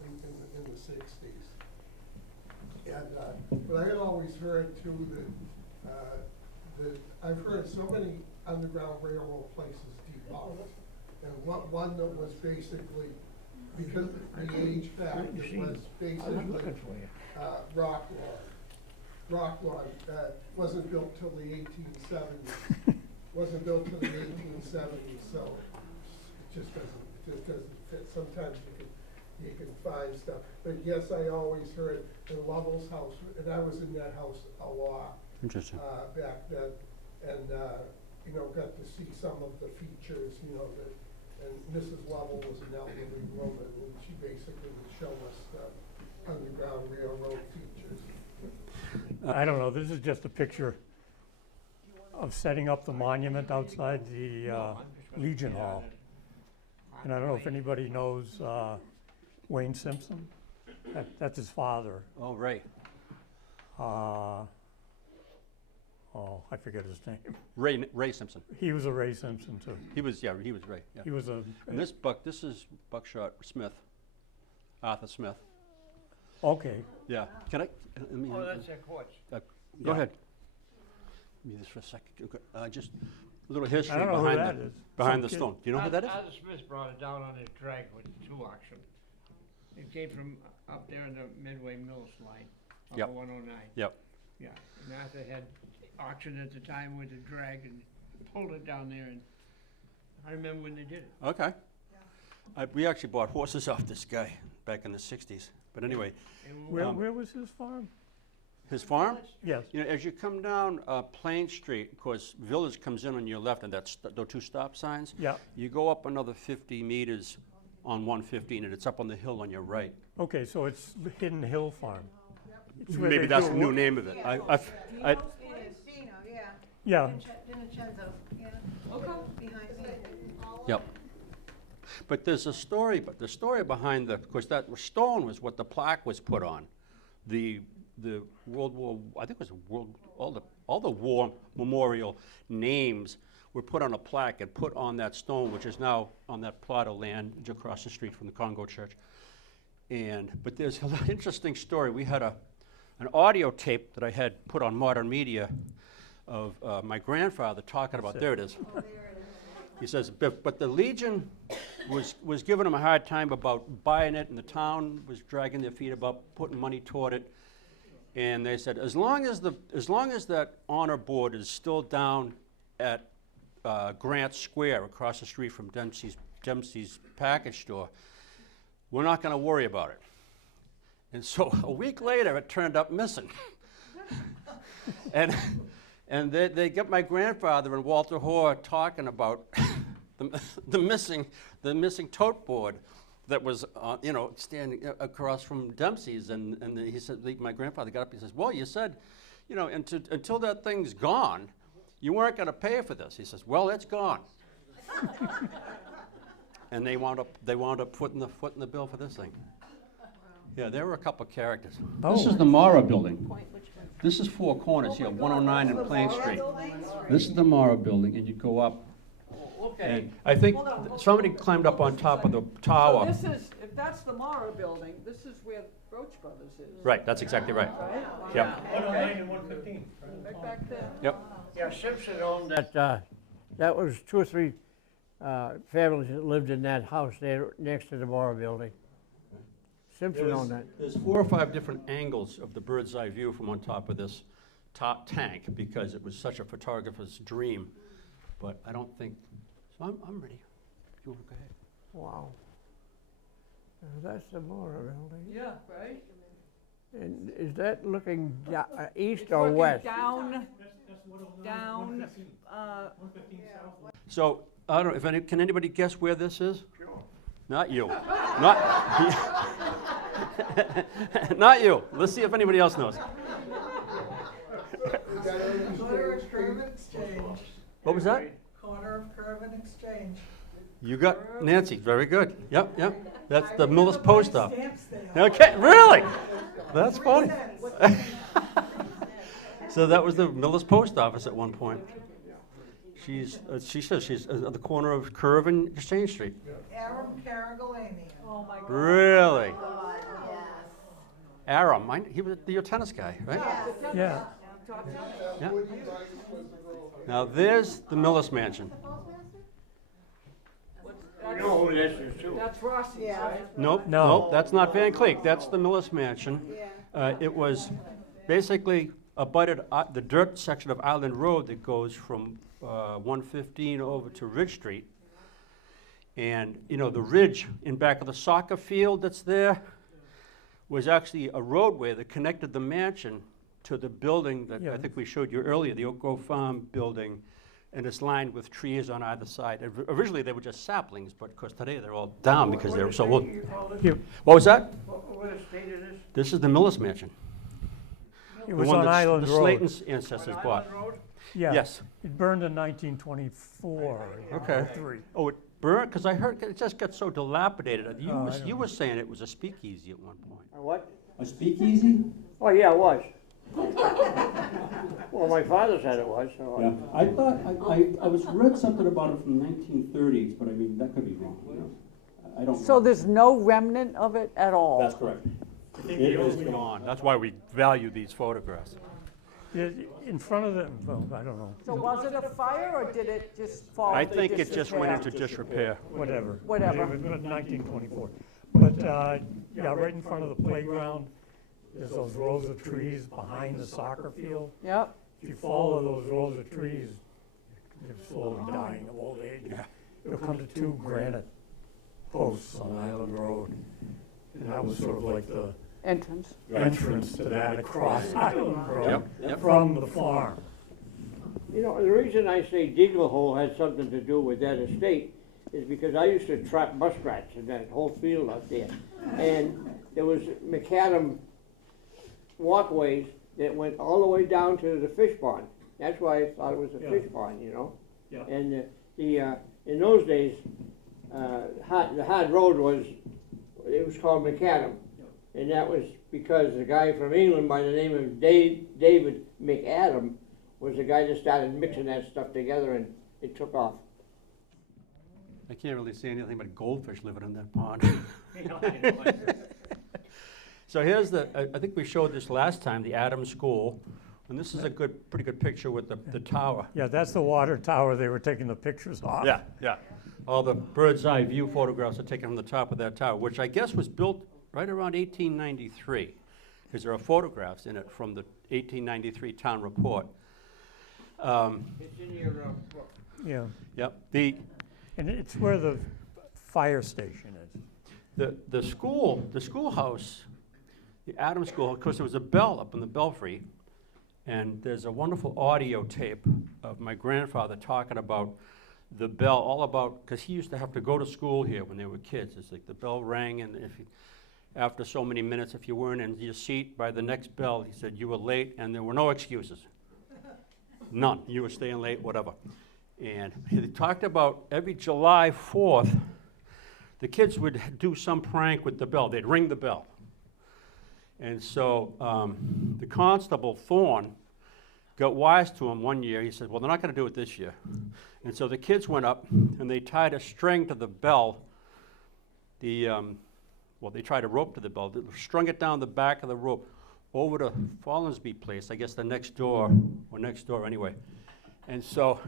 in the 60s. And, but I had always heard too that I've heard so many Underground Railroad places debunked. And one that was basically, because of the age factor, was basically rock lawn. Rock lawn wasn't built till the 1870s. Wasn't built till the 1870s, so it just doesn't fit. Sometimes you can find stuff. But yes, I always heard in Lovell's house, and I was in that house a lot Interesting. back then, and got to see some of the features, and Mrs. Lovell was an elderly woman, and she basically would show us the Underground Railroad features. I don't know, this is just a picture of setting up the monument outside the Legion Hall. And I don't know if anybody knows Wayne Simpson. That's his father. Oh, right. I forget his name. Ray Simpson. He was a Ray Simpson too. He was Ray. Yeah. He was a. And this is Buckshot Smith, Arthur Smith. Okay. Yeah. Can I? Let me, their courts. Go ahead. Give me this for a second. Okay. Just a little history I don't know who behind that the is. behind Some the kid. stone. Do you know who that is? Arthur Smith brought it down on his drag with the 2 auction. It came from up there in the Midway Mills line, up Yep. 109. Yep. Yeah, and Arthur had auction at the time with the drag and pulled it down there, and I remember when they did it. Okay. We actually bought horses off this guy back in the 60s. But anyway, Where was his farm? his farm? Yes. You know, as you come down Plain Street, of course, Village comes in on your left, and that's those two stop signs. Yeah. You go up another 50 meters on 115, and it's up on the hill on your right. Okay, so it's Hidden Hill Farm. It's where Maybe they that's do the new wo- name of it. I, Dino, yeah. Yeah, Vincenzo, yeah. Behind me. yep. But there's a story, but the story behind of course, that stone was what the plaque was put on. The World War, I think it was all the war memorial names were put on a plaque and put on that stone, which is now on that plot of land across the street from the Congo Church. But there's an interesting story. We had an audio tape that I had put on Modern Media of my grandfather talking about, there it is. He says, but the Legion was giving him a hard time about buying it, and the town was dragging their feet about putting money toward it. And they said, as long as that honor board is still down at Grant Square across the street from Dempsey's package store, we're not going to worry about it. And so a week later, it turned up missing. And they got my grandfather and Walter Hoare talking about the missing tote board that was standing across from Dempsey's, and he said, my grandfather got up, he says, well, you said, until that thing's gone, you weren't going to pay for this. He says, well, it's gone. And they wound up putting the foot in the bill for this thing. Yeah, there were a couple of characters. This is the Mara building. This is Four Corners here, 109 and Plain Street. This is the Mara building, and you go up. And I think somebody climbed up on top of the tower. This is, if that's the Mara building, this is where Roach Brothers is. Right, that's exactly right. Right? Yep. 109 and 115. Right back there. Yep. Yeah, Simpson owned that, that was 2 or 3 families that lived in that house there next to the Mara building. Simpson owned that. There's 4 or 5 different angles of the bird's eye view from on top of this top tank, because it was such a photographer's dream. But I don't think, so I'm ready. If you want to go ahead. Wow. That's the Mara building. Yeah, right? And is that looking east It's or looking west? down, So, I don't know, can anybody guess where this is? Sure. Not you. Not, not you. Let's see if anybody else knows. Corner of Curve and Exchange. What was that? Corner of Curve and Exchange. You got Nancy, very good. Yep. That's the Millis Post Office. Stamps there. Okay, really? That's funny. So that was the Millis Post Office at one point. She says she's at the corner of Curve and Exchange Street. Aram Caragalani. Oh, my God. Really? God, yes. Aram, he was your tennis guy, right? Yeah. Yeah. Now there's the Millis Mansion. You know who this is too. That's Rossi's, Yeah. right? Nope, No. nope, that's not Van Cleek. That's the Millis Mansion. Yeah. It was basically abutted the dirt section of Island Road that goes from 115 over to Ridge Street. And, the ridge in back of the soccer field that's there was actually a roadway that connected the mansion to the building that I think we showed you earlier, the Oak Grove Farm building, and it's lined with trees on either side. Originally, they were just saplings, but of course today they're all down because they're so old. What was that? What estate is this? This is the Millis Mansion. It The was one on that Island the Road. Slayton's ancestors bought. Yeah. Yes. It burned in 1924. Okay. 03. Oh, it burned? Because I heard it just got so dilapidated. I don't You know. were saying it was a speakeasy at one point. What? A speakeasy? Oh, yeah, it was. Well, my father said it was, so. Yeah. I thought, I was read something about it from the 1930s, but I mean, that could be wrong. I don't know. So there's no remnant of it at all? That's correct. It is gone. That's why we value these photographs. In front of the, well, I don't know, So was it a fire, or did it just fall? I to think it just went disrepair? into disrepair. whatever. Whatever. It was 1924. But, yeah, right in front of the playground, there's those rows of trees behind the soccer field. Yep. If you follow those rows of trees, you're slowly dying of old age. Yeah. you'll come to two granite posts on Island Road. And that was sort of like the Entrance. entrance to that across Island Road Yep. from the farm. You know, the reason I say Diggler Hole had something to do with that estate is because I used to trap muskrats in that whole field out there. And there was macadam walkways that went all the way down to the fish pond. That's why I thought it was a Yeah. fish pond, you know? Yeah. And in those days, the hard road was, it was called macadam. And that was because the guy from England by the name of David McAdam was the guy that started mixing that stuff together, and it took off. I can't really see anything but goldfish living in that pond. So here's I think we showed this last time, the Adams School. And this is a pretty good picture with the tower. Yeah, that's the water tower they were taking the pictures off. Yeah, yeah. All the bird's eye view photographs are taken from the top of that tower, which I guess was built right around 1893, because there are photographs in it from the 1893 town report. It's in your book. Yeah, Yep. and it's where the fire station is. The schoolhouse, the Adams School, of course, there was a bell up in the belfry, and there's a wonderful audio tape of my grandfather talking about the bell, all about, because he used to have to go to school here when they were kids. It's like the bell rang, and after so many minutes, if you weren't in your seat by the next bell, he said you were late, and there were no excuses. None. You were staying late, whatever. And he talked about every July 4th, the kids would do some prank with the bell. They'd ring the bell. And so the constable, Thorne, got wise to him one year. He said, well, they're not going to do it this year. And so the kids went up, and they tied a string to the bell. They tied a rope to the bell. They strung it down the back of the rope over to Follansby Place, I guess the next door anyway. And so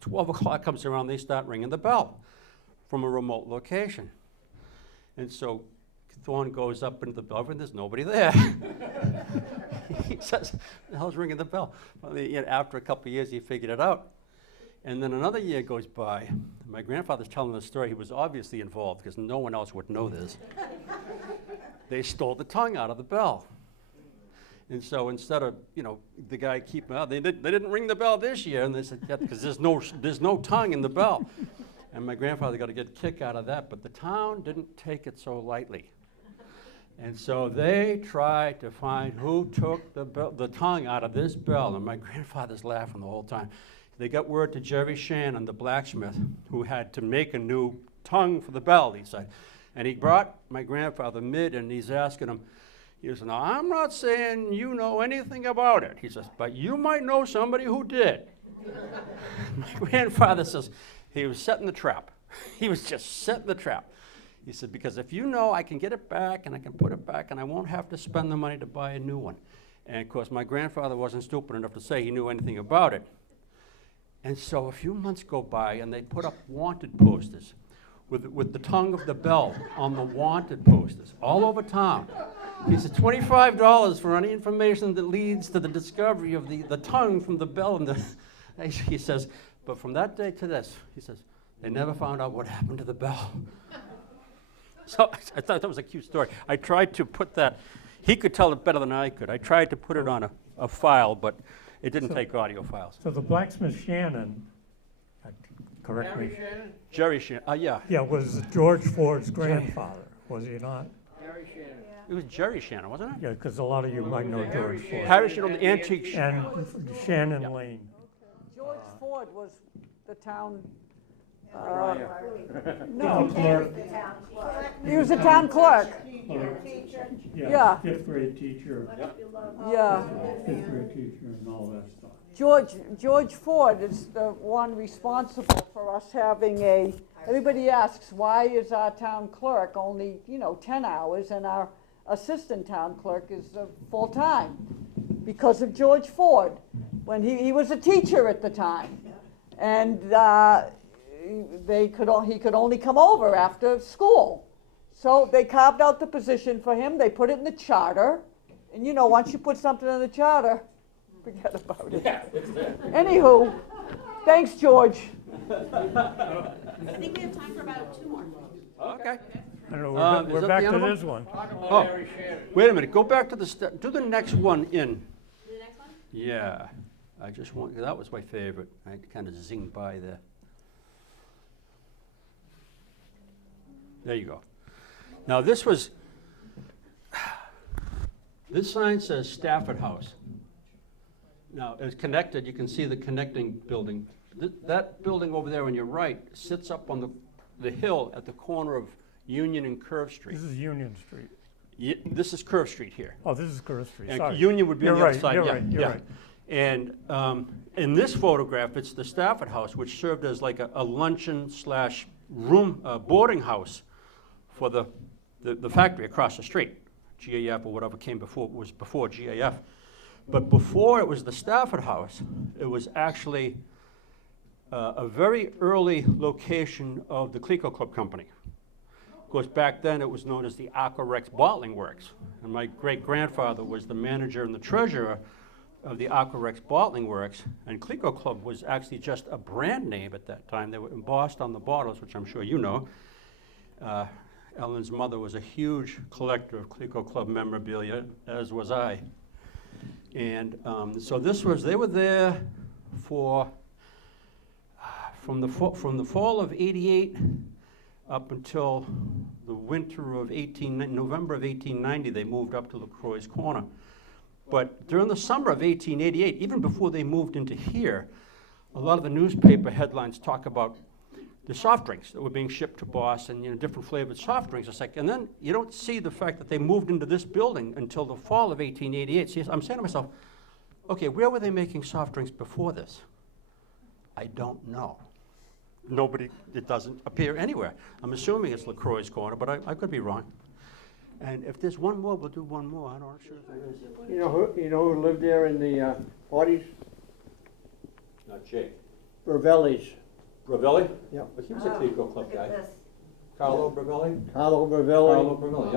12 o'clock comes around, they start ringing the bell from a remote location. And so Thorne goes up into the belfry, and there's nobody there. He says, the hell's ringing the bell? Well, after a couple of years, he figured it out. And then another year goes by. My grandfather's telling the story. He was obviously involved because no one else would know this. They stole the tongue out of the bell. And so instead of, the guy keeping out, they didn't ring the bell this year. And they said, yeah, because there's no tongue in the bell. And my grandfather got a good kick out of that. But the town didn't take it so lightly. And so they tried to find who took the tongue out of this bell. And my grandfather's laughing the whole time. They got word to Jerry Shannon, the blacksmith, who had to make a new tongue for the bell, he said. And he brought my grandfather mid, and he's asking him, he said, now, I'm not saying you know anything about it. He says, but you might know somebody who did. My grandfather says, he was setting the trap. He was just setting the trap. He said, because if you know, I can get it back, and I can put it back, and I won't have to spend the money to buy a new one. And, of course, my grandfather wasn't stupid enough to say he knew anything about it. And so a few months go by, and they put up wanted posters with the tongue of the bell on the wanted posters all over town. He said, $25 for any information that leads to the discovery of the tongue from the bell. And he says, but from that day to this, he says, they never found out what happened to the bell. So I thought that was a cute story. I tried to put that, he could tell it better than I could. I tried to put it on a file, but it didn't take audio files. So the blacksmith Shannon, correct me. Jerry Shannon, yeah. Yeah, was George Ford's grandfather, was he not? Harry Shannon. It was Jerry Shannon, wasn't it? Yeah, because a lot of you might know George Ford. Harry Shannon, the antique And Shannon Lane. George Ford was the town, No, clerk. he was the town clerk. Yeah. Fifth grade teacher, Yeah. fifth grade teacher and all that stuff. George Ford is the one responsible for us having everybody asks, why is our town clerk only, 10 hours and our assistant town clerk is full-time? Because of George Ford, when he was a teacher at the time. And he could only come over after school. So they carved out the position for him, they put it in the charter, and once you put something in the charter, forget about it. Anywho, thanks, George. I think we have time for about 2 more. Okay. I don't know, Is we're that back the to end of this one. Oh, wait a minute, go back to do the next one in. The next one? Yeah, I just want, that was my favorite. I kind of zinged by there. There you go. Now this sign says Stafford House. Now, it's connected, you can see the connecting building. That building over there on your right sits up on the hill at the corner of Union and Curve Street. This is Union Street. This is Curve Street here. Oh, this is Curve Street, And sorry. Union would be on You're the other right, side, you're yeah, right, you're yeah. right. And in this photograph, it's the Stafford House, which served as like a luncheon slash room, boarding house for the factory across the street. GAF or whatever came before, was before GAF. But before it was the Stafford House, it was actually a very early location of the Clico Club Company. Of course, back then it was known as the Aquarex Bottling Works. And my great-grandfather was the manager and the treasurer of the Aquarex Bottling Works. And Clico Club was actually just a brand name at that time. They were embossed on the bottles, which I'm sure you know. Ellen's mother was a huge collector of Clico Club memorabilia, as was I. And so they were there for, from the fall of '88 up until the winter of November of 1890, they moved up to LaCroix Corner. But during the summer of 1888, even before they moved into here, a lot of the newspaper headlines talk about the soft drinks that were being shipped to Boston, different flavored soft drinks. It's like, and then you don't see the fact that they moved into this building until the fall of 1888. See, I'm saying to myself, okay, where were they making soft drinks before this? I don't know. It doesn't appear anywhere. I'm assuming it's LaCroix Corner, but I could be wrong. And if there's one more, we'll do one more. I'm not sure if there is. You know who lived there in the 40s? Not Jake. Ravelli's. Ravelli? Yeah. But he was a Clico Club Look guy. at this. Carlo Ravelli? Carlo Ravelli. Carlo Ravelli,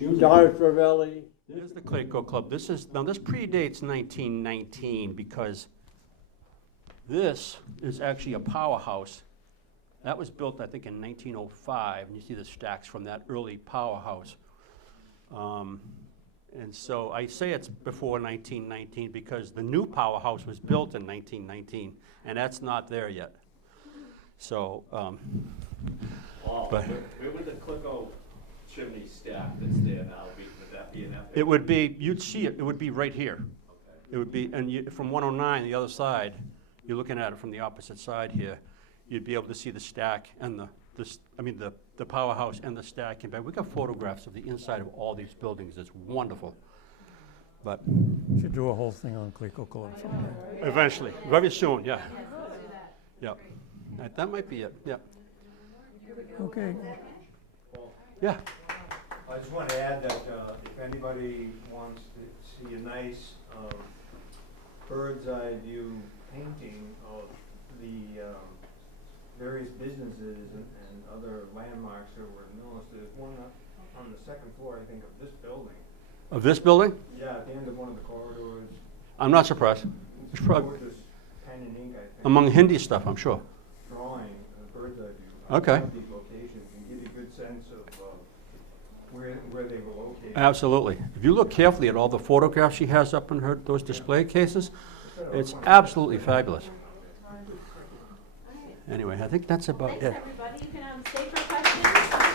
yeah. Doris Ravelli. There's the Clico Club. This predates 1919 because this is actually a powerhouse. That was built, I think, in 1905, and you see the stacks from that early powerhouse. And so I say it's before 1919 because the new powerhouse was built in 1919, and that's not there yet. So, but where would the Clico chimney stack that's there now be? Would that be an epic? it would be, you'd see it, it would be right here. Okay. It would be, and from 109, the other side, you're looking at it from the opposite side here, you'd be able to see the stack and the powerhouse and the stack. And we got photographs of the inside of all these buildings. It's wonderful. But Should do a whole thing on Clico Club someday. eventually, very soon, yeah. Yeah. That might be it, yeah. Okay. Yeah. I just want to add that if anybody wants to see a nice bird's eye view painting of the various businesses and other landmarks that were in Millis, there's one on the second floor, I think, of this building. Of this building? Yeah, at the end of one of the corridors. I'm not surprised. It's probably Gorgeous pen and ink, I think. among Hindi stuff, I'm sure. Drawing, bird's eye view. Okay. Of these locations and give you a good sense of where they were located. Absolutely. If you look carefully at all the photographs she has up in those display cases, it's absolutely fabulous. Anyway, I think that's about Thanks, it. everybody. You can stay for questions.